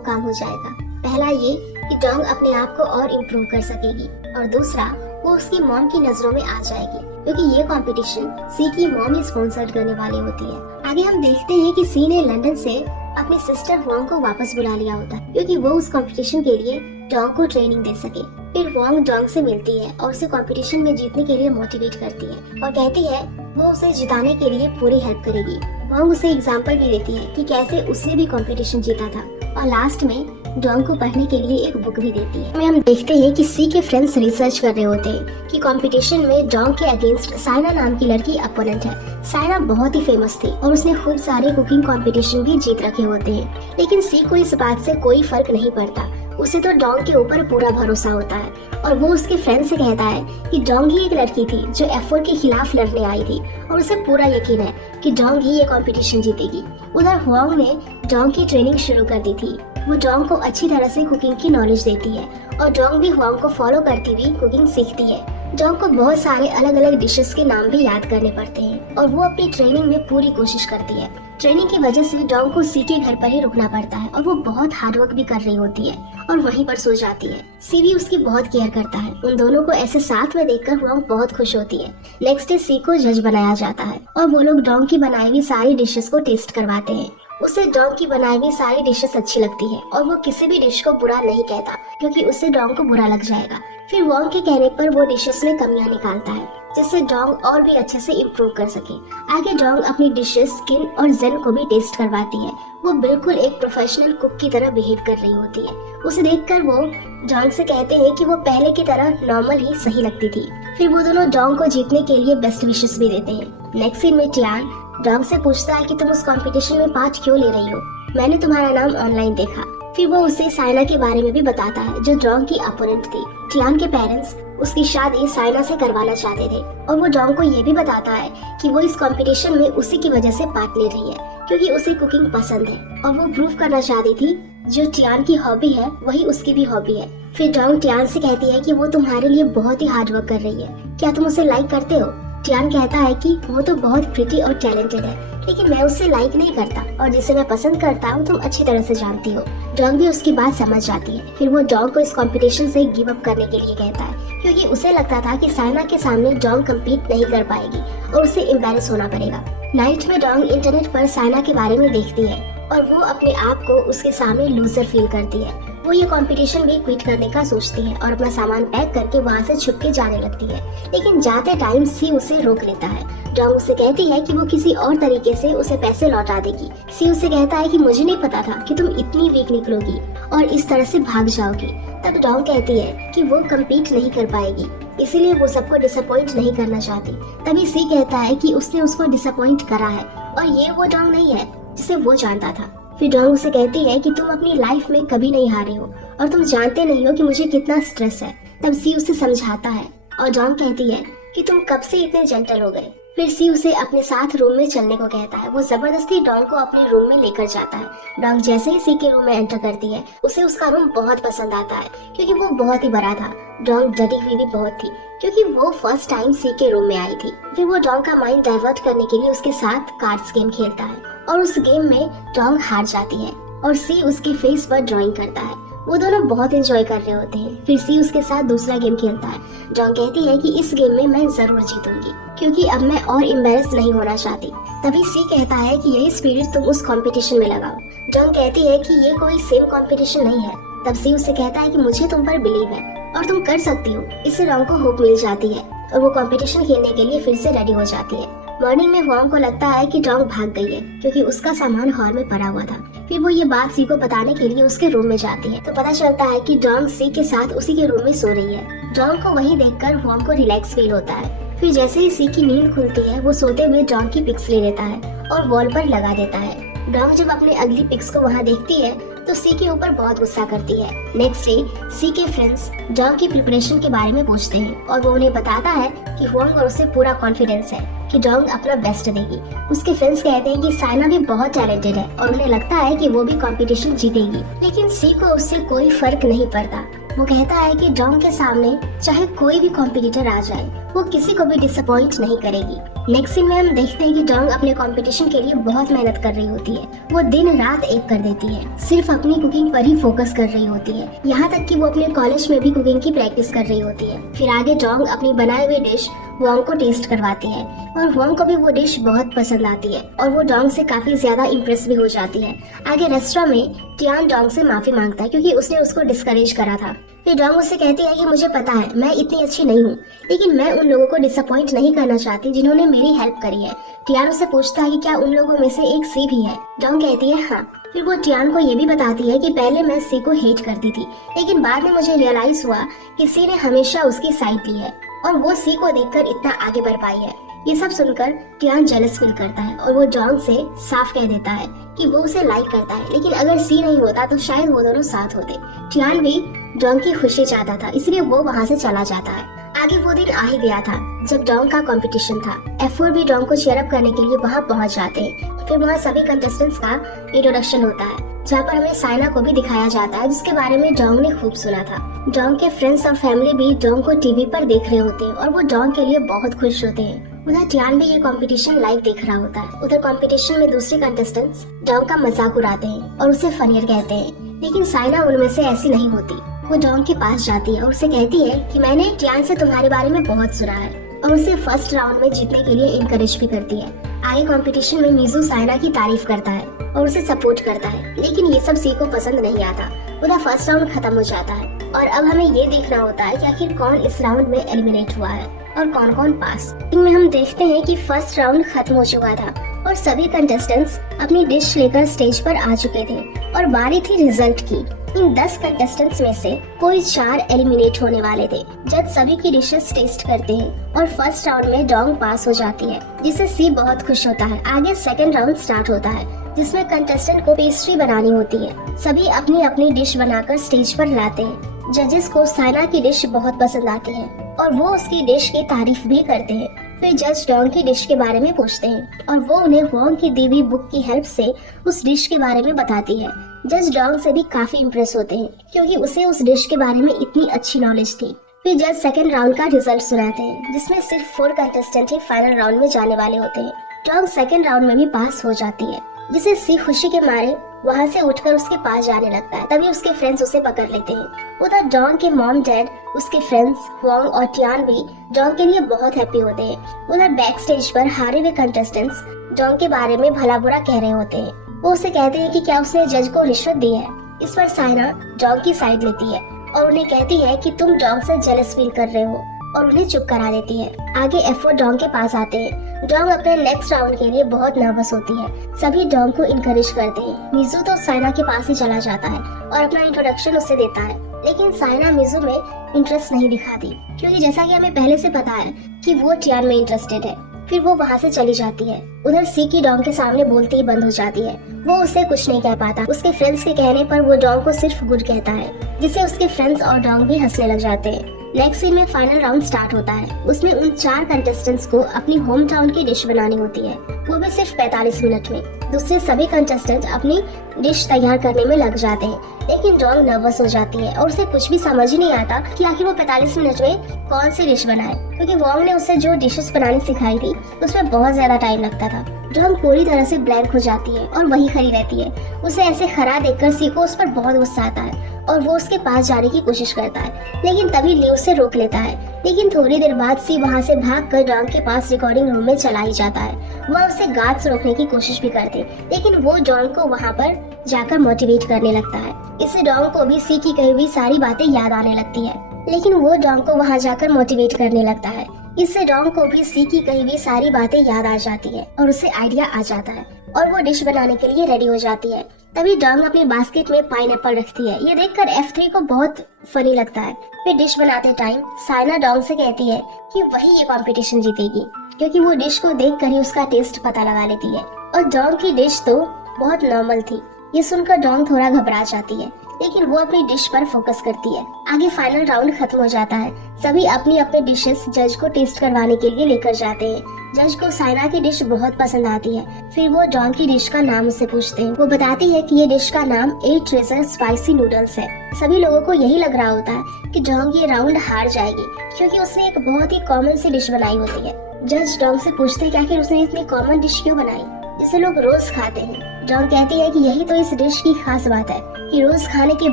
काम हो जाएगा। पहला ये कि डॉन्ग अपने आप को और इम्प्रूव कर सकेगी, और दूसरा वो उसकी मॉम की नजरों में आ जाएगी, क्योंकि ये कंपटीशन सी की मॉम ही स्पॉन्सर करने वाली होती है। आगे हम देखते हैं कि सी ने लंदन से अपनी सिस्टर वांग को वापस बुला लिया होता है, क्योंकि वो उस कंपटीशन के लिए डॉन्ग को ट्रेनिंग दे सके। फिर वांग डॉन्ग से मिलती है और उसे कंपटीशन में जीतने के लिए मोटिवेट करती है और कहती है वो उसे जिताने के लिए पूरी हेल्प करेगी। वांग उसे एग्जाम्पल भी देती है कि कैसे उसने भी कंपटीशन जीता था और लास्ट में डोंग को पढ़ने के लिए एक बुक भी देती है। हम देखते हैं कि सी के फ्रेंड्स रिसर्च कर रहे होते हैं कि कंपटीशन में डोंग के अगेंस्ट साइना नाम की लड़की अपोनेंट है। साइना बहुत ही फेमस थी और उसने खूब सारे कुकिंग कंपटीशन भी जीत रखे होते हैं, लेकिन सी को इस बात से कोई फर्क नहीं पड़ता। उसे तो डोंग के ऊपर पूरा भरोसा होता है और वो उसके फ्रेंड से कहता है कि डोंग ही एक लड़की थी जो एफोर के खिलाफ लड़ने आई थी और उसे पूरा यकीन है कि डोंग ही ये कंपटीशन जीतेगी। उधर हुआंग ने डोंग की ट्रेनिंग शुरू कर दी थी। वो डोंग को अच्छी तरह से कुकिंग की नॉलेज देती है और डोंग भी हुआंग को फॉलो करती हुई कुकिंग सीखती है। डोंग को बहुत सारे अलग अलग डिशेस के नाम भी याद करने पड़ते हैं और वो अपनी ट्रेनिंग में पूरी कोशिश करती है। ट्रेनिंग की वजह से डोंग को सी के घर पर ही रुकना पड़ता है और वो बहुत हार्ड वर्क भी कर रही होती है और वहीं पर सो जाती है। सी भी उसकी बहुत केयर करता है। उन दोनों को ऐसे साथ में देखकर हुआंग बहुत खुश होती है। नेक्स्ट डे सी को जज बनाया जाता है और वो लोग डोंग की बनाई हुई सारी डिशेस को टेस्ट करवाते हैं। उसे डोंग की बनाई हुई सारी डिशेस अच्छी लगती है और वो किसी भी डिश को बुरा नहीं कहता क्योंकि उससे डोंग को बुरा लग जाएगा। फिर हुआंग के कहने पर वो डिशेस में कमियां निकालता है जिससे डोंग और भी अच्छे से इम्प्रूव कर सके। आगे डोंग अपनी डिशेस स्किन और जेन को भी टेस्ट करवाती है। वो बिल्कुल एक प्रोफेशनल कुक की तरह बिहेव कर रही होती है। उसे देखकर वो डोंग से कहते हैं कि वो पहले की तरह नॉर्मल ही सही लगती थी। फिर वो दोनों डोंग को जीतने के लिए बेस्ट विशेस भी देते हैं। नेक्स्ट सीन में टियान डोंग से पूछता है कि तुम उस कंपटीशन में पार्ट क्यों ले रही हो, मैंने तुम्हारा नाम ऑनलाइन देखा। फिर वो उसे साइना के बारे में भी बताता है जो डोंग की अपोनेंट थी। टियान के पेरेंट्स उसकी शादी साइना से करवाना चाहते थे और वो डोंग को ये भी बताता है कि वो इस कंपटीशन में उसी की वजह से पार्ट ले रही है क्योंकि उसे कुकिंग पसंद है और वो प्रूव करना चाहती थी जो टियान की हॉबी है वही उसकी भी हॉबी है। फिर डोंग टियान से कहती है कि वो तुम्हारे लिए बहुत ही हार्ड वर्क कर रही है, क्या तुम उसे लाइक करते हो? टियान कहता है कि वो तो बहुत प्रिटी और टैलेंटेड है लेकिन मैं उससे लाइक नहीं करता और जिसे मैं पसंद करता हूँ तुम अच्छी तरह से जानती हो। डोंग भी उसकी बात समझ जाती है। फिर वो डोंग को इस कंपटीशन से गिव अप करने के लिए कहता है क्योंकि उसे लगता था कि साइना के सामने डोंग कम्पीट नहीं कर पाएगी और उसे एम्बैरेस होना पड़ेगा। नाइट में डोंग इंटरनेट पर साइना के बारे में देखती है और वो अपने आप को उसके सामने लूजर फील करती है। वो ये कंपटीशन भी क्विट करने का सोचती है और अपना सामान पैक करके वहाँ से छुप के जाने लगती है, लेकिन जाते टाइम सी उसे रोक लेता है। डोंग उसे कहती है कि वो किसी और तरीके से उसे पैसे लौटा देगी। सी उसे कहता है कि मुझे नहीं पता था कि तुम इतनी वीक निकलोगी और इस तरह से भाग जाओगी। तब डोंग कहती है कि वो कम्पीट नहीं कर पाएगी, इसीलिए वो सबको डिसअपॉइंट नहीं करना चाहती। तभी सी कहता है कि उसने उसको डिसअपॉइंट करा है और ये वो डोंग नहीं है जिसे वो जानता था। फिर डोंग उसे कहती है कि तुम अपनी लाइफ में कभी नहीं हारे हो और तुम जानते नहीं हो कि मुझे कितना स्ट्रेस है। तब सी उसे समझाता है और डोंग कहती है कि तुम कब से इतने जेंटल हो गए। फिर सी उसे अपने साथ रूम में चलने को कहता है। वो जबरदस्ती डोंग को अपने रूम में लेकर जाता है। डोंग जैसे ही सी के रूम में एंटर करती है उसे उसका रूम बहुत पसंद आता है क्योंकि वो बहुत ही बड़ा था। डोंग डरी हुई भी बहुत थी क्योंकि वो फर्स्ट टाइम सी के रूम में आई थी। फिर वो डोंग का माइंड डाइवर्ट करने के लिए उसके साथ कार्ड्स गेम खेलता है और उस गेम में डोंग हार जाती है और सी उसके फेस पर ड्राइंग करता है। वो दोनों बहुत एंजॉय कर रहे होते हैं। फिर सी उसके साथ दूसरा गेम खेलता है। डोंग कहती है कि इस गेम में मैं जरूर जीतूंगी क्योंकि अब मैं और एम्बैरेस नहीं होना चाहती। तभी सी कहता है कि यही स्पिरिट तुम उस कंपटीशन में लगाओ। डोंग कहती है कि ये कोई सेम कंपटीशन नहीं है। तब सी उससे कहता है कि मुझे तुम पर बिलीव है और तुम कर सकती हो। इससे डोंग को होप मिल जाती है और वो कंपटीशन खेलने के लिए फिर से रेडी हो जाती है। मॉर्निंग में हुआंग को लगता है कि डोंग भाग गई है क्योंकि उसका सामान हॉल में पड़ा हुआ था। फिर वो ये बात सी को बताने के लिए उसके रूम में जाती है तो पता चलता है कि डोंग सी के साथ उसी के रूम में सो रही है। डोंग को वहीं देखकर हुआंग को रिलैक्स फील होता है। फिर जैसे ही सी की नींद खुलती है वो सोते हुए डोंग की पिक्स ले लेता है और वॉल पर लगा देता है। डोंग जब अपने अगली पिक्स को वहाँ देखती है तो सी के ऊपर बहुत गुस्सा करती है। नेक्स्ट डे सी के फ्रेंड्स डोंग की प्रिपरेशन के बारे में पूछते हैं और वो उन्हें बताता है कि हुआंग और उसे पूरा कॉन्फिडेंस है कि डोंग अपना बेस्ट देगी। उसके फ्रेंड्स कहते हैं कि साइना भी बहुत टैलेंटेड है और उन्हें लगता है कि वो भी कंपटीशन जीतेगी, लेकिन सी को उससे कोई फर्क नहीं पड़ता। वो कहता है कि डोंग के सामने चाहे कोई भी कॉम्पिटिटर आ जाए वो किसी को भी डिसअपॉइंट नहीं करेगी। नेक्स्ट सीन में हम देखते हैं कि डोंग अपने कंपटीशन के लिए बहुत मेहनत कर रही होती है। वो दिन रात एक कर देती है, सिर्फ अपनी कुकिंग पर ही फोकस कर रही होती है। यहाँ तक कि वो अपने कॉलेज में भी कुकिंग की प्रैक्टिस कर रही होती है। फिर आगे डोंग अपनी बनाई हुई डिश हुआंग को टेस्ट करवाती है और हुआंग को भी वो डिश बहुत पसंद आती है और वो डोंग से काफी ज्यादा इम्प्रेस भी हो जाती है। आगे रेस्टोरेंट में टियान डोंग से माफी मांगता है क्योंकि उसने उसको डिस्करेज करा था। फिर डोंग उससे कहती है कि मुझे पता है मैं इतनी अच्छी नहीं हूँ, लेकिन मैं उन लोगों को डिसअपॉइंट नहीं करना चाहती जिन्होंने मेरी हेल्प करी है। टियान उससे पूछता है कि क्या उन लोगों में से एक सी भी है। डोंग कहती है हाँ। फिर वो टियान को ये भी बताती है कि पहले मैं सी को हेट करती थी, लेकिन बाद में मुझे रियलाइज हुआ कि सी ने हमेशा उसकी साइड ली है और वो सी को देखकर इतना आगे बढ़ पाई है। ये सब सुनकर टियान जेलस फील करता है और वो डोंग से साफ कह देता है कि वो उसे लाइक करता है, लेकिन अगर सी नहीं होता तो शायद वो दोनों साथ होते। टियान भी डोंग की खुशी चाहता था, इसलिए वो वहाँ से चला जाता है। आगे वो दिन आ ही गया था जब डोंग का कंपटीशन था। F4 भी डोंग को चीयर अप करने के लिए वहाँ पहुँच जाते हैं। फिर वहाँ सभी कंटेस्टेंट्स का इंट्रोडक्शन होता है, जहाँ पर हमें साइना को भी दिखाया जाता है, जिसके बारे में डोंग ने खूब सुना था। डोंग के फ्रेंड्स और फैमिली भी डोंग को टीवी पर देख रहे होते हैं और वो डोंग के लिए बहुत खुश होते हैं। उधर टियान भी ये कंपटीशन लाइव देख रहा होता है। उधर कंपटीशन में दूसरे कंटेस्टेंट्स डोंग का मजाक उड़ाते हैं और उसे फनियर कहते हैं, लेकिन साइना उनमें से ऐसी नहीं होती। वो डोंग के पास जाती है और उसे कहती है कि मैंने टियान से तुम्हारे बारे में बहुत सुना है, और उसे फर्स्ट राउंड में जीतने के लिए इनकरेज भी करती है। आगे कंपटीशन में मिजू साइना की तारीफ करता है और उसे सपोर्ट करता है, लेकिन ये सब सी को पसंद नहीं आता। उधर फर्स्ट राउंड खत्म हो जाता है और अब हमें ये देखना होता है कि आखिर कौन इस राउंड में एलिमिनेट हुआ है और कौन कौन पास। इनमें हम देखते हैं कि फर्स्ट राउंड खत्म हो चुका था और सभी कंटेस्टेंट्स अपनी डिश लेकर स्टेज पर आ चुके थे और बारी थी रिजल्ट की। इन 10 कंटेस्टेंट्स में से कोई 4 एलिमिनेट होने वाले थे। जज सभी की डिशेस टेस्ट करते हैं और फर्स्ट राउंड में डोंग पास हो जाती है, जिससे सी बहुत खुश होता है। आगे सेकंड राउंड स्टार्ट होता है, जिसमें कंटेस्टेंट को पेस्ट्री बनानी होती है। सभी अपनी अपनी डिश बनाकर स्टेज पर लाते हैं। जजेस को साइना की डिश बहुत पसंद आती है और वो उसकी डिश की तारीफ भी करते हैं। फिर जज डोंग की डिश के बारे में पूछते हैं और वो उन्हें वोंग की दी हुई बुक की हेल्प से उस डिश के बारे में बताती है। जज डोंग से भी काफी इम्प्रेस होते हैं क्योंकि उसे उस डिश के बारे में इतनी अच्छी नॉलेज थी। फिर जज सेकंड राउंड का रिजल्ट सुनाते हैं, जिसमें सिर्फ 4 कंटेस्टेंट ही फाइनल राउंड में जाने वाले होते हैं। डोंग सेकंड राउंड में भी पास हो जाती है, जिसे सी खुशी के मारे वहाँ से उठकर उसके पास जाने लगता है। तभी उसके फ्रेंड्स उसे पकड़ लेते हैं। उधर डोंग के मॉम डैड, उसके फ्रेंड्स वोंग और टियान भी डोंग के लिए बहुत हैप्पी होते हैं। उधर बैक स्टेज पर हारे हुए कंटेस्टेंट्स डोंग के बारे में भला बुरा कह रहे होते हैं। वो उसे कहते हैं कि क्या उसने जज को रिश्वत दी है। इस पर साइना डोंग की साइड लेती है और उन्हें कहती है कि तुम डोंग से जेलस फील कर रहे हो, और उन्हें चुप करा देती है। आगे F4 डोंग के पास आते हैं। डोंग अपने नेक्स्ट राउंड के लिए बहुत नर्वस होती है। सभी डोंग को इनकरेज करते हैं। मिजू तो साइना के पास ही चला जाता है और अपना इंट्रोडक्शन उसे देता है, लेकिन साइना मिजू में इंटरेस्ट नहीं दिखाती, क्योंकि जैसा कि हमें पहले से पता है कि वो टियान में इंटरेस्टेड है। फिर वो वहाँ से चली जाती है। उधर सी की डोंग के सामने बोलती ही बंद हो जाती है। वो उसे कुछ नहीं कह पाता। उसके फ्रेंड्स के कहने पर वो डोंग को सिर्फ गुड कहता है, जिससे उसके फ्रेंड्स और डोंग भी हंसने लग जाते हैं। नेक्स्ट सीन में फाइनल राउंड स्टार्ट होता है। उसमें उन 4 कंटेस्टेंट्स को अपनी होम टाउन की डिश बनानी होती है, वो भी सिर्फ 45 मिनट में। दूसरे सभी कंटेस्टेंट अपनी डिश तैयार करने में लग जाते हैं, लेकिन डोंग नर्वस हो जाती है और उसे कुछ भी समझ ही नहीं आता कि आखिर वो 45 मिनट में कौन सी डिश बनाए, क्योंकि वोंग ने उसे जो डिशेस बनानी सिखाई थी उसमें बहुत ज्यादा टाइम लगता था। डोंग पूरी तरह से ब्लैंक हो जाती है और वहीं खड़ी रहती है। उसे ऐसे खड़ा देखकर सी को उस पर बहुत गुस्सा आता है और वो उसके पास जाने की कोशिश करता है, लेकिन तभी ली उसे रोक लेता है। लेकिन थोड़ी देर बाद सी वहाँ से भागकर डोंग के पास रिकॉर्डिंग रूम में चला ही जाता है। वह उसे गार्ड्स रोकने की कोशिश भी करते, लेकिन वो डोंग को वहाँ पर जाकर मोटिवेट करने लगता है। इससे डोंग को भी सी की कही हुई सारी बातें याद आने लगती है, लेकिन वो डोंग को वहाँ जाकर मोटिवेट करने लगता है। इससे डोंग को भी सी की कही हुई सारी बातें याद आ जाती है और उसे आइडिया आ जाता है और वो डिश बनाने के लिए रेडी हो जाती है। तभी डोंग अपनी बास्केट में पाइनएप्पल रखती है। ये देखकर F3 को बहुत फनी लगता है। फिर डिश बनाते टाइम साइना डोंग से कहती है कि वही ये कंपटीशन जीतेगी, क्योंकि वो डिश को देखकर ही उसका टेस्ट पता लगा लेती है। और डोंग की डिश तो बहुत नॉर्मल थी। ये सुनकर डोंग थोड़ा घबरा जाती है, लेकिन वो अपनी डिश पर फोकस करती है। आगे फाइनल राउंड खत्म हो जाता है। सभी अपनी अपनी डिशेस जज को टेस्ट करवाने के लिए लेकर जाते हैं। जज को साइना की डिश बहुत पसंद आती है। फिर वो डोंग की डिश का नाम उससे पूछते हैं। वो बताती है कि ये डिश का नाम 8 ट्रेजर स्पाइसी नूडल्स है। सभी लोगों को यही लग रहा होता है कि डोंग ये राउंड हार जाएगी, क्योंकि उसने एक बहुत ही कॉमन सी डिश बनाई होती है। जज डोंग से पूछते हैं कि आखिर उसने इतनी कॉमन डिश क्यों बनाई, जिसे लोग रोज खाते हैं। डोंग कहती है कि यही तो इस डिश की खास बात है कि रोज खाने के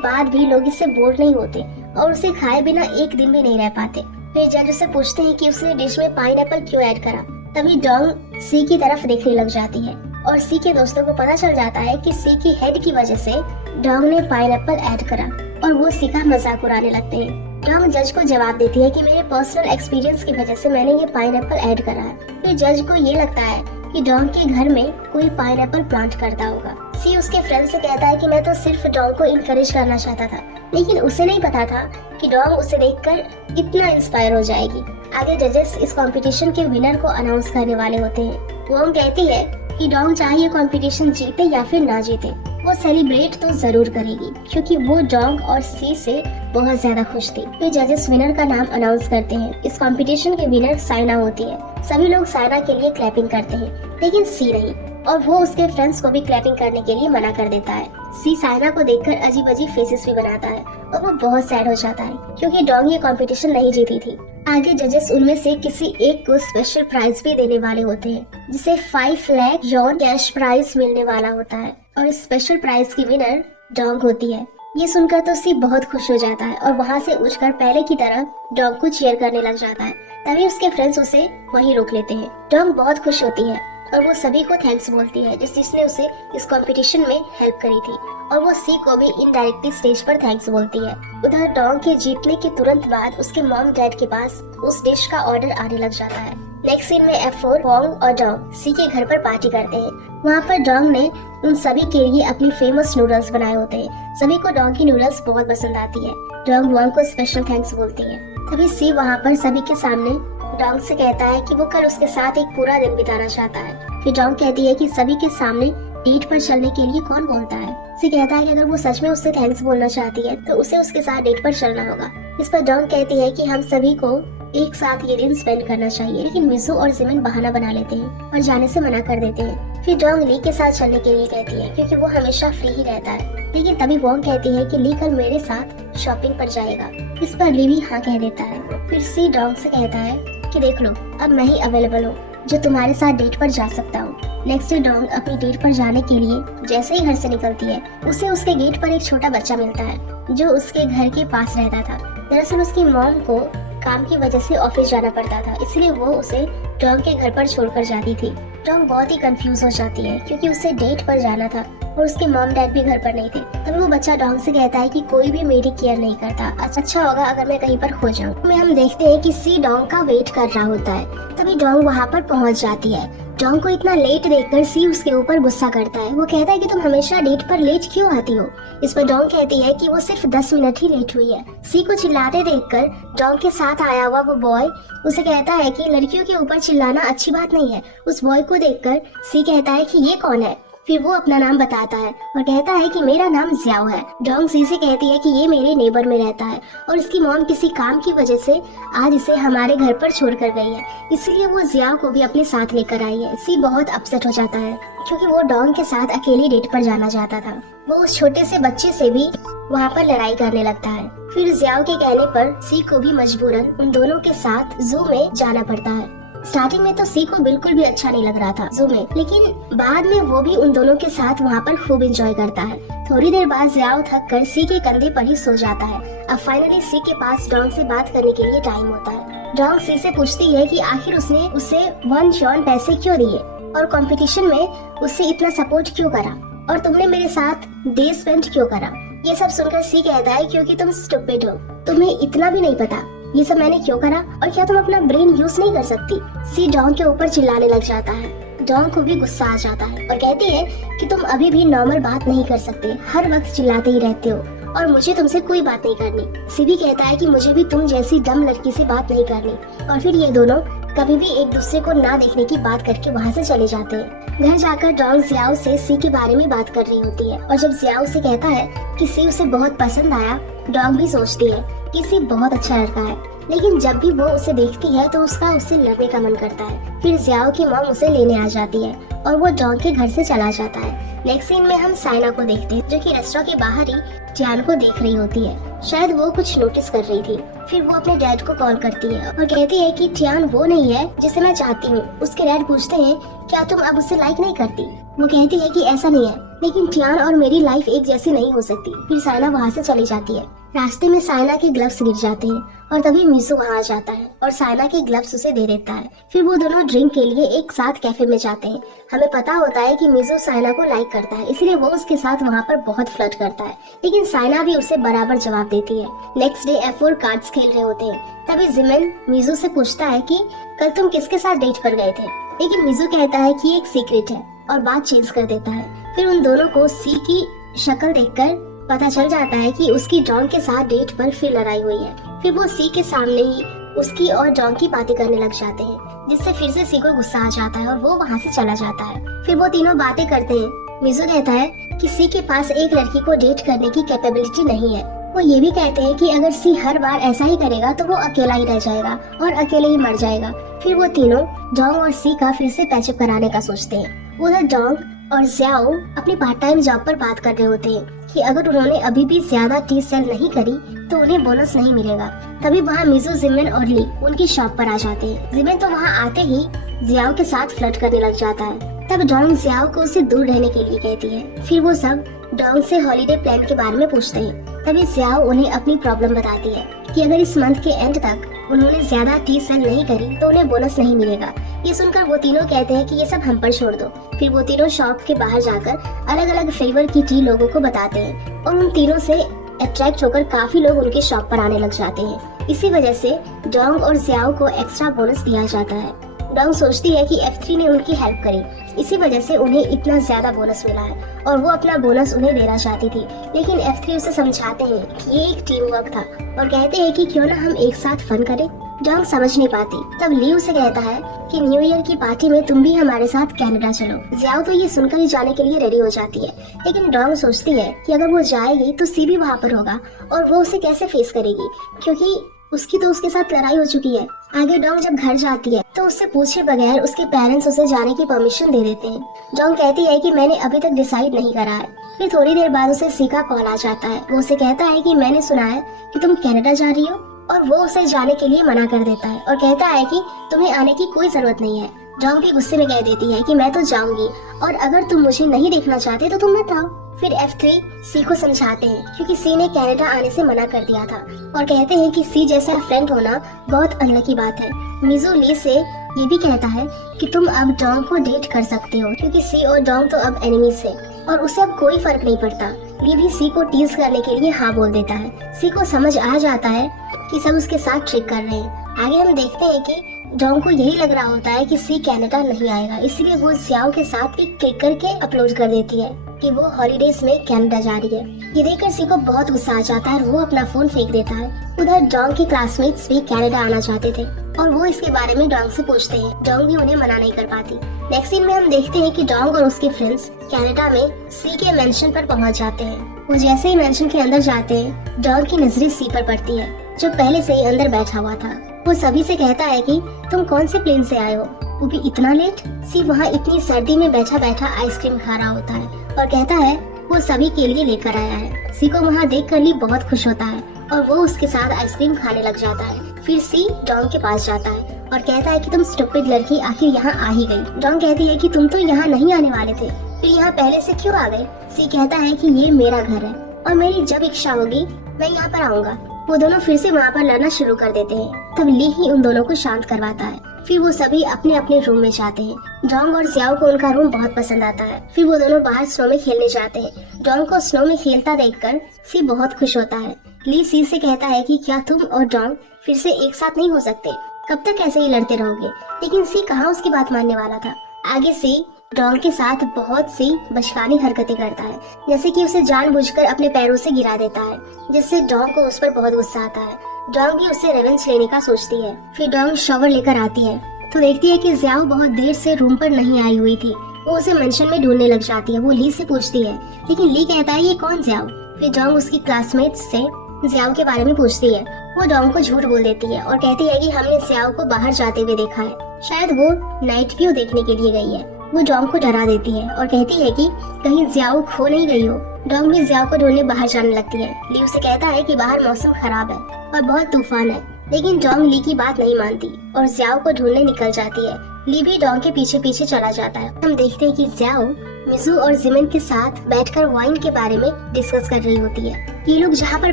बाद भी लोग इससे बोर नहीं होते और उसे खाए बिना एक दिन भी नहीं रह पाते। फिर जज उसे पूछते हैं कि उसने डिश में पाइनएप्पल क्यों ऐड करा। तभी डोंग सी की तरफ देखने लग जाती है और सी के दोस्तों को पता चल जाता है कि सी की हेड की वजह से डोंग ने पाइनएप्पल ऐड करा। और वो सी का मजाक उड़ाने लगते हैं। डॉन्ग जज को जवाब देती है कि मेरे पर्सनल एक्सपीरियंस की वजह से मैंने ये पाइनएप्पल ऐड करा है। फिर जज को ये लगता है कि डॉन्ग के घर में कोई पाइनएप्पल प्लांट करता होगा। सी उसके फ्रेंड से कहता है कि मैं तो सिर्फ डॉन्ग को इनकरेज करना चाहता था, लेकिन उसे नहीं पता था कि डॉन्ग उसे देखकर इतना इंस्पायर हो जाएगी। आगे जजेस इस कंपटीशन के विनर को अनाउंस करने वाले होते हैं। वोंग कहती है कि डॉन्ग चाहे ये कंपटीशन जीते या फिर ना जीते, वो सेलिब्रेट तो जरूर करेगी क्योंकि वो डॉन्ग और सी से बहुत ज्यादा खुश थी। फिर जजेस विनर का नाम अनाउंस करते हैं। इस कंपटीशन के विनर साइना होती है। सभी लोग साइना के लिए क्लैपिंग करते हैं, लेकिन सी नहीं, और वो उसके फ्रेंड्स को भी क्लैपिंग करने के लिए मना कर देता है। सी साइना को देखकर अजीब अजीब फेसेस भी बनाता है और वो बहुत सैड हो जाता है क्योंकि डॉन्ग ये कंपटीशन नहीं जीती थी। आगे जजेस उनमें से किसी एक को स्पेशल प्राइज भी देने वाले होते हैं, जिसे 5 लाख यॉन कैश प्राइज मिलने वाला होता है और इस स्पेशल प्राइज की विनर डॉन्ग होती है। ये सुनकर तो सी बहुत खुश हो जाता है और वहाँ से उठकर पहले की तरह डॉन्ग को चीयर करने लग जाता है। तभी उसके फ्रेंड्स उसे वहीं रोक लेते हैं। डॉन्ग बहुत खुश होती है और वो सभी को थैंक्स बोलती है जिसने उसे इस कंपटीशन में हेल्प करी थी, और वो सी को भी इनडायरेक्टली स्टेज पर थैंक्स बोलती है। उधर डॉन्ग के जीतने के तुरंत बाद उसके मॉम डैड के पास उस डिश का ऑर्डर आने लग जाता है। नेक्स्ट सीन में F4 वोंग और डॉन्ग सी के घर पर पार्टी करते हैं। वहाँ पर डॉन्ग ने उन सभी के लिए अपनी फेमस नूडल्स बनाए होते हैं। सभी को डॉन्ग की नूडल्स बहुत पसंद आती है। डॉन्ग वोंग को स्पेशल थैंक्स बोलती है। तभी सी वहाँ पर सभी के सामने डॉन्ग से कहता है कि वो कल उसके साथ एक पूरा दिन बिताना चाहता है। फिर डॉन्ग कहती है कि सभी के सामने डेट पर चलने के लिए कौन बोलता है। सी कहता है कि अगर वो सच में उससे थैंक्स बोलना चाहती है तो उसे उसके साथ डेट पर चलना होगा। इस पर डॉन्ग कहती है कि हम सभी को एक साथ ये दिन स्पेंड करना चाहिए, लेकिन मिजू और जिमिन बहाना बना लेते हैं और जाने से मना कर देते हैं। फिर डॉन्ग ली के साथ चलने के लिए कहती है क्योंकि वो हमेशा फ्री ही रहता है, लेकिन तभी वोंग कहती है कि ली कल मेरे साथ शॉपिंग पर जाएगा। इस पर ली भी हाँ कह देता है। फिर सी डॉन्ग से कहता है कि देख लो, अब मैं ही अवेलेबल हूँ जो तुम्हारे साथ डेट पर जा सकता हूँ। नेक्स्ट डे डॉन्ग अपनी डेट पर जाने के लिए जैसे ही घर से निकलती है, उसे उसके गेट पर एक छोटा बच्चा मिलता है जो उसके घर के पास रहता था। दरअसल उसकी मॉम को काम की वजह से ऑफिस जाना पड़ता था, इसलिए वो उसे डॉन्ग के घर पर छोड़कर जाती थी। डॉन्ग बहुत ही कंफ्यूज हो जाती है क्योंकि उसे डेट पर जाना था और उसके मॉम डैड भी घर पर नहीं थे। तभी वो बच्चा डॉन्ग से कहता है कि कोई भी मेरी केयर नहीं करता, अच्छा होगा अगर मैं कहीं पर खो जाऊं। में हम देखते हैं कि सी डॉन्ग का वेट कर रहा होता है। तभी डॉन्ग वहाँ पर पहुँच जाती है। डॉन्ग को इतना लेट देखकर सी उसके ऊपर गुस्सा करता है। वो कहता है कि तुम हमेशा डेट पर लेट क्यों आती हो। इस पर डॉन्ग कहती है कि वो सिर्फ 10 मिनट ही लेट हुई है। सी को चिल्लाते देखकर डॉन्ग के साथ आया हुआ वो बॉय उसे कहता है कि लड़कियों के ऊपर चिल्लाना अच्छी बात नहीं है। उस बॉय को देखकर सी कहता है कि ये कौन है। फिर वो अपना नाम बताता है और कहता है कि मेरा नाम जियाओ है। डॉन्ग सी से कहती है कि ये मेरे नेबर में रहता है और इसकी मॉम किसी काम की वजह से आज इसे हमारे घर पर छोड़ कर गई है, इसलिए वो जियाओ को भी अपने साथ लेकर आई है। सी बहुत अपसेट हो जाता है क्योंकि वो डॉन्ग के साथ अकेली डेट पर जाना चाहता था। वो उस छोटे से बच्चे से भी वहाँ पर लड़ाई करने लगता है। फिर जियाओ के कहने पर सी को भी मजबूरन उन दोनों के साथ जू में जाना पड़ता है। स्टार्टिंग में तो सी को बिल्कुल भी अच्छा नहीं लग रहा था जू में, लेकिन बाद में वो भी उन दोनों के साथ वहाँ पर खूब एंजॉय करता है। थोड़ी देर बाद जियाओ थक कर सी के कंधे पर ही सो जाता है। अब फाइनली सी के पास डॉन्ग से बात करने के लिए टाइम होता है। डॉन्ग सी से पूछती है कि आखिर उसने उसे 1 यॉन पैसे क्यों दिए और कंपटीशन में उससे इतना सपोर्ट क्यों करा, और तुमने मेरे साथ डे स्पेंड क्यों करा। ये सब सुनकर सी कहता है क्योंकि तुम स्टूपिड हो, तुम्हें इतना भी नहीं पता ये सब मैंने क्यों करा, और क्या तुम अपना ब्रेन यूज नहीं कर सकती। सी डॉन्ग के ऊपर चिल्लाने लग जाता है। डॉन्ग को भी गुस्सा आ जाता है और कहती है कि तुम अभी भी नॉर्मल बात नहीं कर सकते, हर वक्त चिल्लाते ही रहते हो और मुझे तुमसे कोई बात नहीं करनी। सी भी कहता है कि मुझे भी तुम जैसी डम लड़की से बात नहीं करनी, और फिर ये दोनों कभी भी एक दूसरे को ना देखने की बात करके वहाँ से चले जाते हैं। घर जाकर डॉन्ग जियाओ से सी के बारे में बात कर रही होती है, और जब जियाओ से कहता है कि सी उसे बहुत पसंद आया, डॉन्ग भी सोचती है कि सी बहुत अच्छा लड़का है, लेकिन जब भी वो उसे देखती है तो उसका उससे लड़ने का मन करता है। फिर जियाओ की मॉम उसे लेने आ जाती है और वो डॉन्ग के घर से चला जाता है। नेक्स्ट सीन में हम साइना को देखते हैं जो कि रेस्टोरेंट के बाहर ही टियान को देख रही होती है। शायद वो कुछ नोटिस कर रही थी। फिर वो अपने डैड को कॉल करती है और कहती है कि टियान वो नहीं है जिसे मैं चाहती हूँ। उसके डैड पूछते हैं क्या तुम अब उसे लाइक नहीं करती। वो कहती है कि ऐसा नहीं है, लेकिन टियान और मेरी लाइफ एक जैसी नहीं हो सकती। फिर साइना वहाँ से चली जाती है। रास्ते में साइना के ग्लव्स गिर जाते हैं और तभी मिसू वहाँ आ जाता है और साइना के ग्लव्स उसे दे देता है। फिर वो दोनों ड्रिंक के लिए एक साथ कैफे में जाते हैं। हमें पता होता है कि मिसू साइना को लाइक करता है, इसलिए वो उसके साथ वहाँ पर बहुत फ्लर्ट करता है, लेकिन साइना भी उसे बराबर जवाब देती है। नेक्स्ट डे F4 कार्ड्स खेल रहे होते हैं। तभी जिमिन मिसू से पूछता है कि कल तुम किसके साथ डेट पर गए थे, लेकिन मिसू कहता है कि एक सीक्रेट है और बात चेंज कर देता है। फिर उन दोनों को सी की शक्ल देखकर पता चल जाता है कि उसकी डॉन के साथ डेट पर फिर लड़ाई हुई है। फिर वो सी के सामने ही उसकी और डॉन की बातें करने लग जाते हैं, जिससे फिर से सी को गुस्सा आ जाता है और वो वहाँ से चला जाता है। फिर वो तीनों बातें करते हैं। मिसू कहता है कि सी के पास एक लड़की को डेट करने की कैपेबिलिटी नहीं है। वो ये भी कहते हैं कि अगर सी हर बार ऐसा ही करेगा तो वो अकेला ही रह जाएगा और अकेले ही मर जाएगा। फिर वो तीनों डोंग और सी का फिर से पैचअप कराने का सोचते हैं। उधर डोंग और ज़ियाओ अपनी पार्ट टाइम जॉब पर बात कर रहे होते हैं कि अगर उन्होंने अभी भी ज्यादा टी सेल नहीं करी तो उन्हें बोनस नहीं मिलेगा। तभी वहाँ मिसू, जिमिन और ली उनकी शॉप पर आ जाते हैं। जिमिन तो वहाँ आते ही ज़ियाओ के साथ फ्लर्ट करने लग जाता है। तब डोंग ज़ियाओ को उससे दूर रहने के लिए कहती है। फिर वो सब डोंग से हॉलीडे प्लान के बारे में पूछते हैं। तभी ज़ियाओ उन्हें अपनी प्रॉब्लम बताती है कि अगर इस मंथ के एंड तक उन्होंने ज्यादा टी सेल नहीं करी तो उन्हें बोनस नहीं मिलेगा। ये सुनकर वो तीनों कहते हैं कि ये सब हम पर छोड़ दो। फिर वो तीनों शॉप के बाहर जाकर अलग अलग फ्लेवर की टी लोगों को बताते हैं और उन तीनों से अट्रैक्ट होकर काफी लोग उनकी शॉप पर आने लग जाते हैं। इसी वजह से डोंग और ज़ियाओ को एक्स्ट्रा बोनस दिया जाता है। डोंग सोचती है कि F3 ने उनकी हेल्प करी, इसी वजह से उन्हें इतना ज्यादा बोनस मिला है और वो अपना बोनस उन्हें देना चाहती थी, लेकिन F3 उसे समझाते हैं कि ये एक टीम वर्क था और कहते हैं कि क्यों ना हम एक साथ फन करें। डोंग समझ नहीं पाती। तब ली उसे कहता है कि न्यू ईयर की पार्टी में तुम भी हमारे साथ कनाडा चलो। ज़ियाओ तो ये सुनकर ही जाने के लिए रेडी हो जाती है, लेकिन डोंग सोचती है कि अगर वो जाएगी तो सी भी वहाँ पर होगा और वो उसे कैसे फेस करेगी, क्योंकि उसकी तो उसके साथ लड़ाई हो चुकी है। आगे डोंग जब घर जाती है तो उससे पूछे बगैर उसके पेरेंट्स उसे जाने की परमिशन दे देते हैं। डोंग कहती है कि मैंने अभी तक डिसाइड नहीं करा है। फिर थोड़ी देर बाद उसे सी का कॉल आ जाता है। वो उसे कहता है कि मैंने सुना है कि तुम कनाडा जा रही हो, और वो उसे जाने के लिए मना कर देता है और कहता है कि तुम्हें आने की कोई जरूरत नहीं है। डोंग भी गुस्से में कह देती है कि मैं तो जाऊंगी और अगर तुम मुझे नहीं देखना चाहते तो तुम मत आओ। फिर F3 सी को समझाते हैं क्योंकि सी ने कनाडा आने से मना कर दिया था और कहते हैं कि सी जैसा फ्रेंड होना बहुत अनलकी बात है। मिजू ली से ये भी कहता है कि तुम अब डोंग को डेट कर सकते हो क्योंकि सी और डोंग तो अब एनिमीज है और उसे अब कोई फर्क नहीं पड़ता। ली भी सी को टीज करने के लिए हाँ बोल देता है। सी को समझ आ जाता है कि सब उसके साथ ट्रिक कर रहे हैं। आगे हम देखते हैं कि डोंग को यही लग रहा होता है कि सी कनाडा नहीं आएगा, इसलिए वो ज़ियाओ के साथ एक क्लिक करके अपलोड कर देती है कि वो हॉलीडेज में कनाडा जा रही है। ये देखकर सी को बहुत गुस्सा आ जाता है और वो अपना फोन फेंक देता है। उधर डोंग के क्लासमेट्स भी कनाडा आना चाहते थे और वो इसके बारे में डोंग से पूछते हैं। डोंग भी उन्हें मना नहीं कर पाती। नेक्स्ट सीन में हम देखते हैं कि डोंग और उसके फ्रेंड्स कनाडा में सी के मेंशन पर पहुंच जाते हैं। वो जैसे ही मेंशन के अंदर जाते हैं, डोंग की नजरें सी पर पड़ती है जो पहले से ही अंदर बैठा हुआ था। वो सभी से कहता है कि तुम कौन से प्लेन से आए हो, वो भी इतना लेट। सी वहाँ इतनी सर्दी में बैठा बैठा आइसक्रीम खा रहा होता है और कहता है वो सभी के लिए लेकर आया है। सी को वहाँ देख कर ली बहुत खुश होता है और वो उसके साथ आइसक्रीम खाने लग जाता है। फिर सी डोंग के पास जाता है और कहता है कि तुम स्टूपिड लड़की आखिर यहाँ आ ही गई। डोंग कहती है कि तुम तो यहाँ नहीं आने वाले थे, फिर यहाँ पहले से क्यों आ गए। सी कहता है कि ये मेरा घर है और मेरी जब इच्छा होगी मैं यहाँ पर आऊंगा। वो दोनों फिर से वहाँ पर लड़ना शुरू कर देते हैं। तब ली ही उन दोनों को शांत करवाता है। फिर वो सभी अपने अपने रूम में जाते हैं। डोंग और ज़ियाओ को उनका रूम बहुत पसंद आता है। फिर वो दोनों बाहर स्नो में खेलने जाते हैं। डोंग को स्नो में खेलता देखकर सी बहुत खुश होता है। ली सी से कहता है कि क्या तुम और डोंग फिर से एक साथ नहीं हो सकते, कब तक ऐसे ही लड़ते रहोगे। लेकिन सी कहाँ उसकी बात मानने वाला था। आगे सी डोंग के साथ बहुत सी बचकानी हरकतें करता है, जैसे कि उसे जानबूझकर अपने पैरों से गिरा देता है, जिससे डोंग को उस पर बहुत गुस्सा आता है। डोंग भी उससे रिवेंज लेने का सोचती है। फिर डोंग शॉवर लेकर आती है तो देखती है कि ज़ियाओ बहुत देर से रूम पर नहीं आई हुई थी। वो उसे मेंशन में ढूंढने लग जाती है। वो ली से पूछती है, लेकिन ली कहता है ये कौन ज़ियाओ। फिर डोंग उसकी क्लासमेट्स से ज़ियाओ के बारे में पूछती है। वो डोंग को झूठ बोल देती है और कहती है कि हमने ज़ियाओ को बाहर जाते हुए देखा है, शायद वो नाइट व्यू देखने के लिए गई है। वो डोंग को डरा देती है और कहती है कि कहीं ज़ियाओ खो नहीं गई हो। डोंग भी ज़ियाओ को ढूंढने बाहर जाने लगती है। ली उसे कहता है कि बाहर मौसम खराब है और बहुत तूफान है, लेकिन डोंग ली की बात नहीं मानती और ज़ियाओ को ढूंढने निकल जाती है। ली भी डोंग के पीछे पीछे चला जाता है। हम देखते हैं कि ज़ियाओ मिजू और जिमिन के साथ बैठकर वाइन के बारे में डिस्कस कर रही होती है। ये लोग जहाँ पर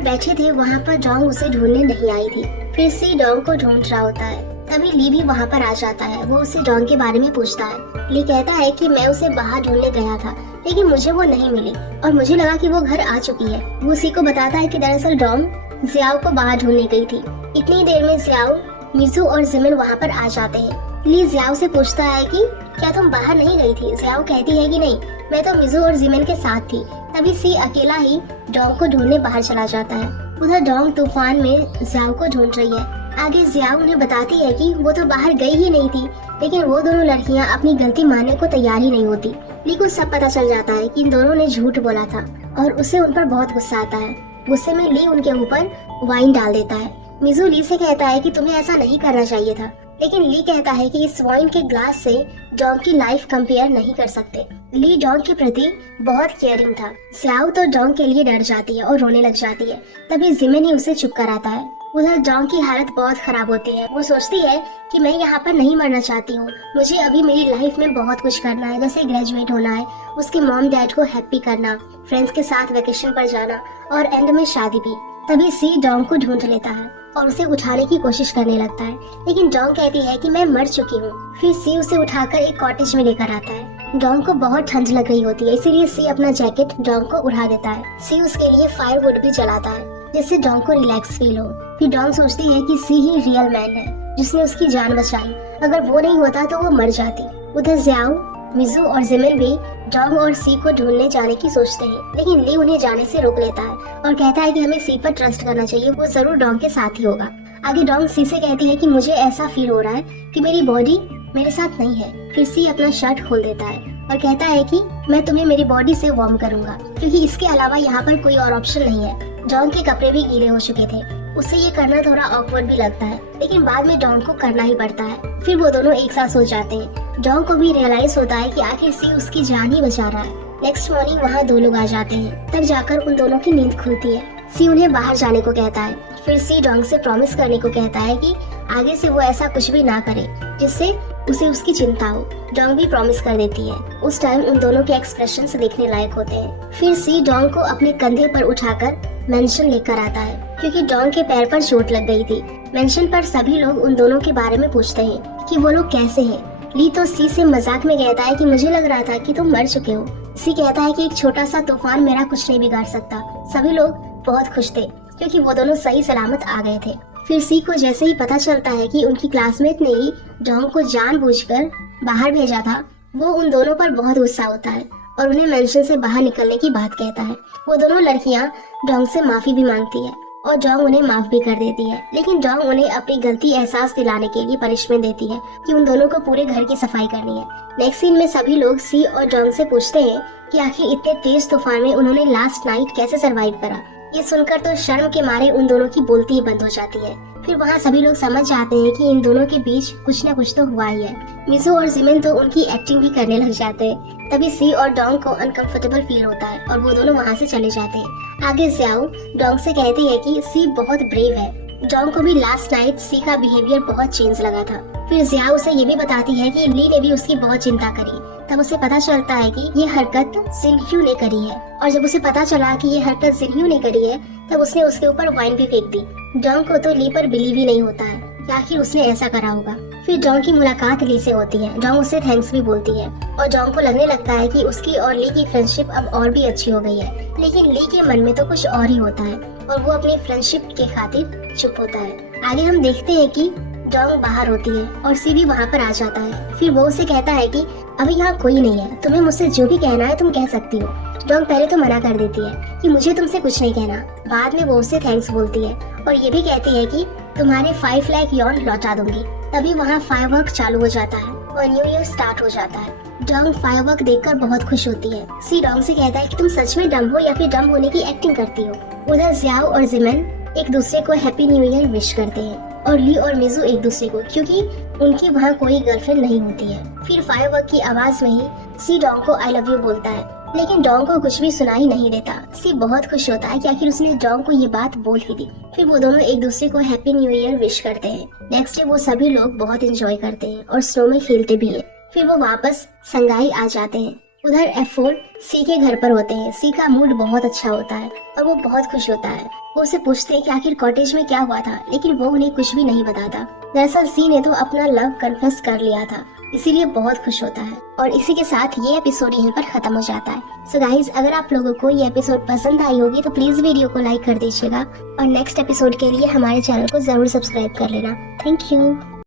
बैठे थे वहाँ पर डोंग उसे ढूंढने नहीं आई थी। फिर सी डोंग को ढूंढ रहा होता है। तभी ली भी वहाँ पर आ जाता है। वो उसे डोंग के बारे में पूछता है। ली कहता है कि मैं उसे बाहर ढूंढने गया था, लेकिन मुझे वो नहीं मिली और मुझे लगा कि वो घर आ चुकी है। वो सी को बताता है कि दरअसल डोंग जियाओ को बाहर ढूंढने गई थी। इतनी देर में जियाओ, मिजू और जिमिन वहाँ पर आ जाते हैं। ली जियाओ से पूछता है कि क्या तुम बाहर नहीं गई थी? जियाओ कहती है कि नहीं, मैं तो मिजू और जिमिन के साथ थी। तभी सी अकेला ही डोंग को ढूंढने बाहर चला जाता है। उधर डोंग तूफान में जियाओ को ढूंढ रही है। आगे जियाओ उन्हें बताती है कि वो तो बाहर गई ही नहीं थी, लेकिन वो दोनों लड़कियां अपनी गलती मानने को तैयार ही नहीं होती। ली को सब पता चल जाता है कि इन दोनों ने झूठ बोला था और उसे उन पर बहुत गुस्सा आता है। गुस्से में ली उनके ऊपर वाइन डाल देता है। मिजू ली से कहता है कि तुम्हें ऐसा नहीं करना चाहिए था, लेकिन ली कहता है कि इस वाइन के ग्लास से डोंग की लाइफ कंपेयर नहीं कर सकते। ली डोंग के प्रति बहुत केयरिंग था। जियाओ तो डोंग के लिए डर जाती है और रोने लग जाती है। तभी जिमिन ही उसे चुप कराता है। उधर डोंग की हालत बहुत खराब होती है। वो सोचती है कि मैं यहाँ पर नहीं मरना चाहती हूँ, मुझे अभी मेरी लाइफ में बहुत कुछ करना है, जैसे ग्रेजुएट होना है, उसके मॉम डैड को हैप्पी करना, फ्रेंड्स के साथ वेकेशन पर जाना और एंड में शादी भी। तभी सी डोंग को ढूंढ लेता है और उसे उठाने की कोशिश करने लगता है, लेकिन डोंग कहती है कि मैं मर चुकी हूँ। फिर सी उसे उठाकर एक कॉटेज में लेकर आता है। डोंग को बहुत ठंड लग रही होती है, इसीलिए सी अपना जैकेट डोंग को उड़ा देता है। सी उसके लिए फायरवुड भी जलाता है, जिससे डोंग को रिलैक्स फील हो। फिर डोंग सोचती है कि सी ही रियल मैन है जिसने उसकी जान बचाई, अगर वो नहीं होता तो वो मर जाती। उधर जियाओ, मिजू और जिमिन भी डोंग और सी को ढूंढने जाने की सोचते हैं, लेकिन ली उन्हें जाने से रोक लेता है और कहता है कि हमें सी पर ट्रस्ट करना चाहिए, वो जरूर डोंग के साथ ही होगा। आगे डोंग सी से कहती है कि मुझे ऐसा फील हो रहा है कि मेरी बॉडी मेरे साथ नहीं है। फिर सी अपना शर्ट खोल देता है और कहता है कि मैं तुम्हें मेरी बॉडी से वार्म करूंगा, क्योंकि इसके अलावा यहाँ पर कोई और ऑप्शन नहीं है। डोंग के कपड़े भी गीले हो चुके थे। उससे ये करना थोड़ा ऑकवर्ड भी लगता है, लेकिन बाद में डोंग को करना ही पड़ता है। फिर वो दोनों एक साथ सो जाते हैं। डोंग को भी रियलाइज होता है कि आखिर सी उसकी जान ही बचा रहा है। नेक्स्ट मॉर्निंग वहाँ दो लोग आ जाते हैं, तब जाकर उन दोनों की नींद खुलती है। सी उन्हें बाहर जाने को कहता है। फिर सी डोंग से प्रॉमिस करने को कहता है कि आगे से वो ऐसा कुछ भी ना करे जिससे उसे उसकी चिंता हो। डोंग भी प्रॉमिस कर देती है। उस टाइम उन दोनों के एक्सप्रेशंस देखने लायक होते हैं। फिर सी डोंग को अपने कंधे पर उठाकर मेंशन लेकर आता है, क्योंकि डोंग के पैर पर चोट लग गई थी। मेंशन पर सभी लोग उन दोनों के बारे में पूछते हैं कि वो लोग कैसे हैं। ली तो सी से मजाक में कहता है कि मुझे लग रहा था कि तुम मर चुके हो। सी कहता है कि एक छोटा सा तूफान मेरा कुछ नहीं बिगाड़ सकता। सभी लोग बहुत खुश थे क्योंकि वो दोनों सही सलामत आ गए थे। फिर सी को जैसे ही पता चलता है कि उनकी क्लासमेट ने ही डोंग को जानबूझकर बाहर भेजा था, वो उन दोनों पर बहुत गुस्सा होता है और उन्हें मेंशन से बाहर निकलने की बात कहता है। वो दोनों लड़कियां डोंग से माफी भी मांगती है और डोंग उन्हें माफ भी कर देती है, लेकिन डोंग उन्हें अपनी गलती एहसास दिलाने के लिए पनिशमेंट देती है कि उन दोनों को पूरे घर की सफाई करनी है। नेक्स्ट सीन में सभी लोग सी और डोंग से पूछते हैं कि आखिर इतने तेज तूफान में उन्होंने लास्ट नाइट कैसे सरवाइव करा। ये सुनकर तो शर्म के मारे उन दोनों की बोलती ही बंद हो जाती है। फिर वहाँ सभी लोग समझ जाते हैं कि इन दोनों के बीच कुछ न कुछ तो हुआ ही है। मिजू और जिमिन तो उनकी एक्टिंग भी करने लग जाते हैं। तभी सी और डोंग को अनकंफर्टेबल फील होता है और वो दोनों वहाँ से चले जाते हैं। आगे जियाओ डोंग से कहती है कि सी बहुत ब्रेव है। डोंग को भी लास्ट नाइट सी का बिहेवियर बहुत चेंज लगा था। फिर जियाओ उसे ये भी बताती है कि ली ने भी उसकी बहुत चिंता करी। तब उसे पता चलता है कि ये हरकत जिनह्यू ने करी है, और जब उसे पता चला कि ये हरकत जिनह्यू ने करी है तब उसने उसके ऊपर वाइन भी फेंक दी। डोंग को तो ली पर बिलीव ही नहीं होता है कि आखिर उसने ऐसा करा होगा। फिर डोंग की मुलाकात ली से होती है। डोंग उसे थैंक्स भी बोलती है और डोंग को लगने लगता है कि उसकी और ली की फ्रेंडशिप अब और भी अच्छी हो गई है, लेकिन ली के मन में तो कुछ और ही होता है और वो अपनी फ्रेंडशिप के खातिर चुप होता है। आगे हम देखते हैं कि डोंग बाहर होती है और सी भी वहाँ पर आ जाता है। फिर वो उसे कहता है कि अभी यहाँ कोई नहीं है, तुम्हें मुझसे जो भी कहना है तुम कह सकती हो। डोंग पहले तो मना कर देती है कि मुझे तुमसे कुछ नहीं कहना। बाद में वो उसे थैंक्स बोलती है और ये भी कहती है कि तुम्हारे 5 लाख यॉन लौटा दूंगी। तभी वहाँ फायरवर्क चालू हो जाता है और न्यू ईयर स्टार्ट हो जाता है। डोंग फायरवर्क देखकर बहुत खुश होती है। सी डोंग से कहता है कि तुम सच में डम हो या फिर डम होने की एक्टिंग करती हो। उधर जियाओ और जिमिन एक दूसरे को हैप्पी न्यू ईयर विश करते हैं और ली और मिजू एक दूसरे को, क्योंकि उनकी वहाँ कोई गर्लफ्रेंड नहीं होती है। फिर फायरवर्क की आवाज में ही सी डोंग को आई लव यू बोलता है, लेकिन डोंग को कुछ भी सुनाई नहीं देता। सी बहुत खुश होता है कि आखिर उसने डोंग को ये बात बोल ही दी। फिर वो दोनों एक दूसरे को हैप्पी न्यू ईयर विश करते हैं। नेक्स्ट डे वो सभी लोग बहुत एंजॉय करते हैं और स्नो में खेलते भी हैं। फिर वो वापस संगाई आ जाते हैं। उधर F4 सी के घर पर होते हैं। सी का मूड बहुत अच्छा होता है और वो बहुत खुश होता है। वो उसे पूछते हैं कि आखिर कॉटेज में क्या हुआ था, लेकिन वो उन्हें कुछ भी नहीं बताता। दरअसल सी ने तो अपना लव कन्फेस कर लिया था, इसीलिए बहुत खुश होता है। और इसी के साथ ये एपिसोड यहीं पर खत्म हो जाता है। सो गाइज, अगर आप लोगों को ये एपिसोड पसंद आई होगी तो प्लीज वीडियो को लाइक कर दीजिएगा और नेक्स्ट एपिसोड के लिए हमारे चैनल को जरूर सब्सक्राइब कर लेना। Thank you.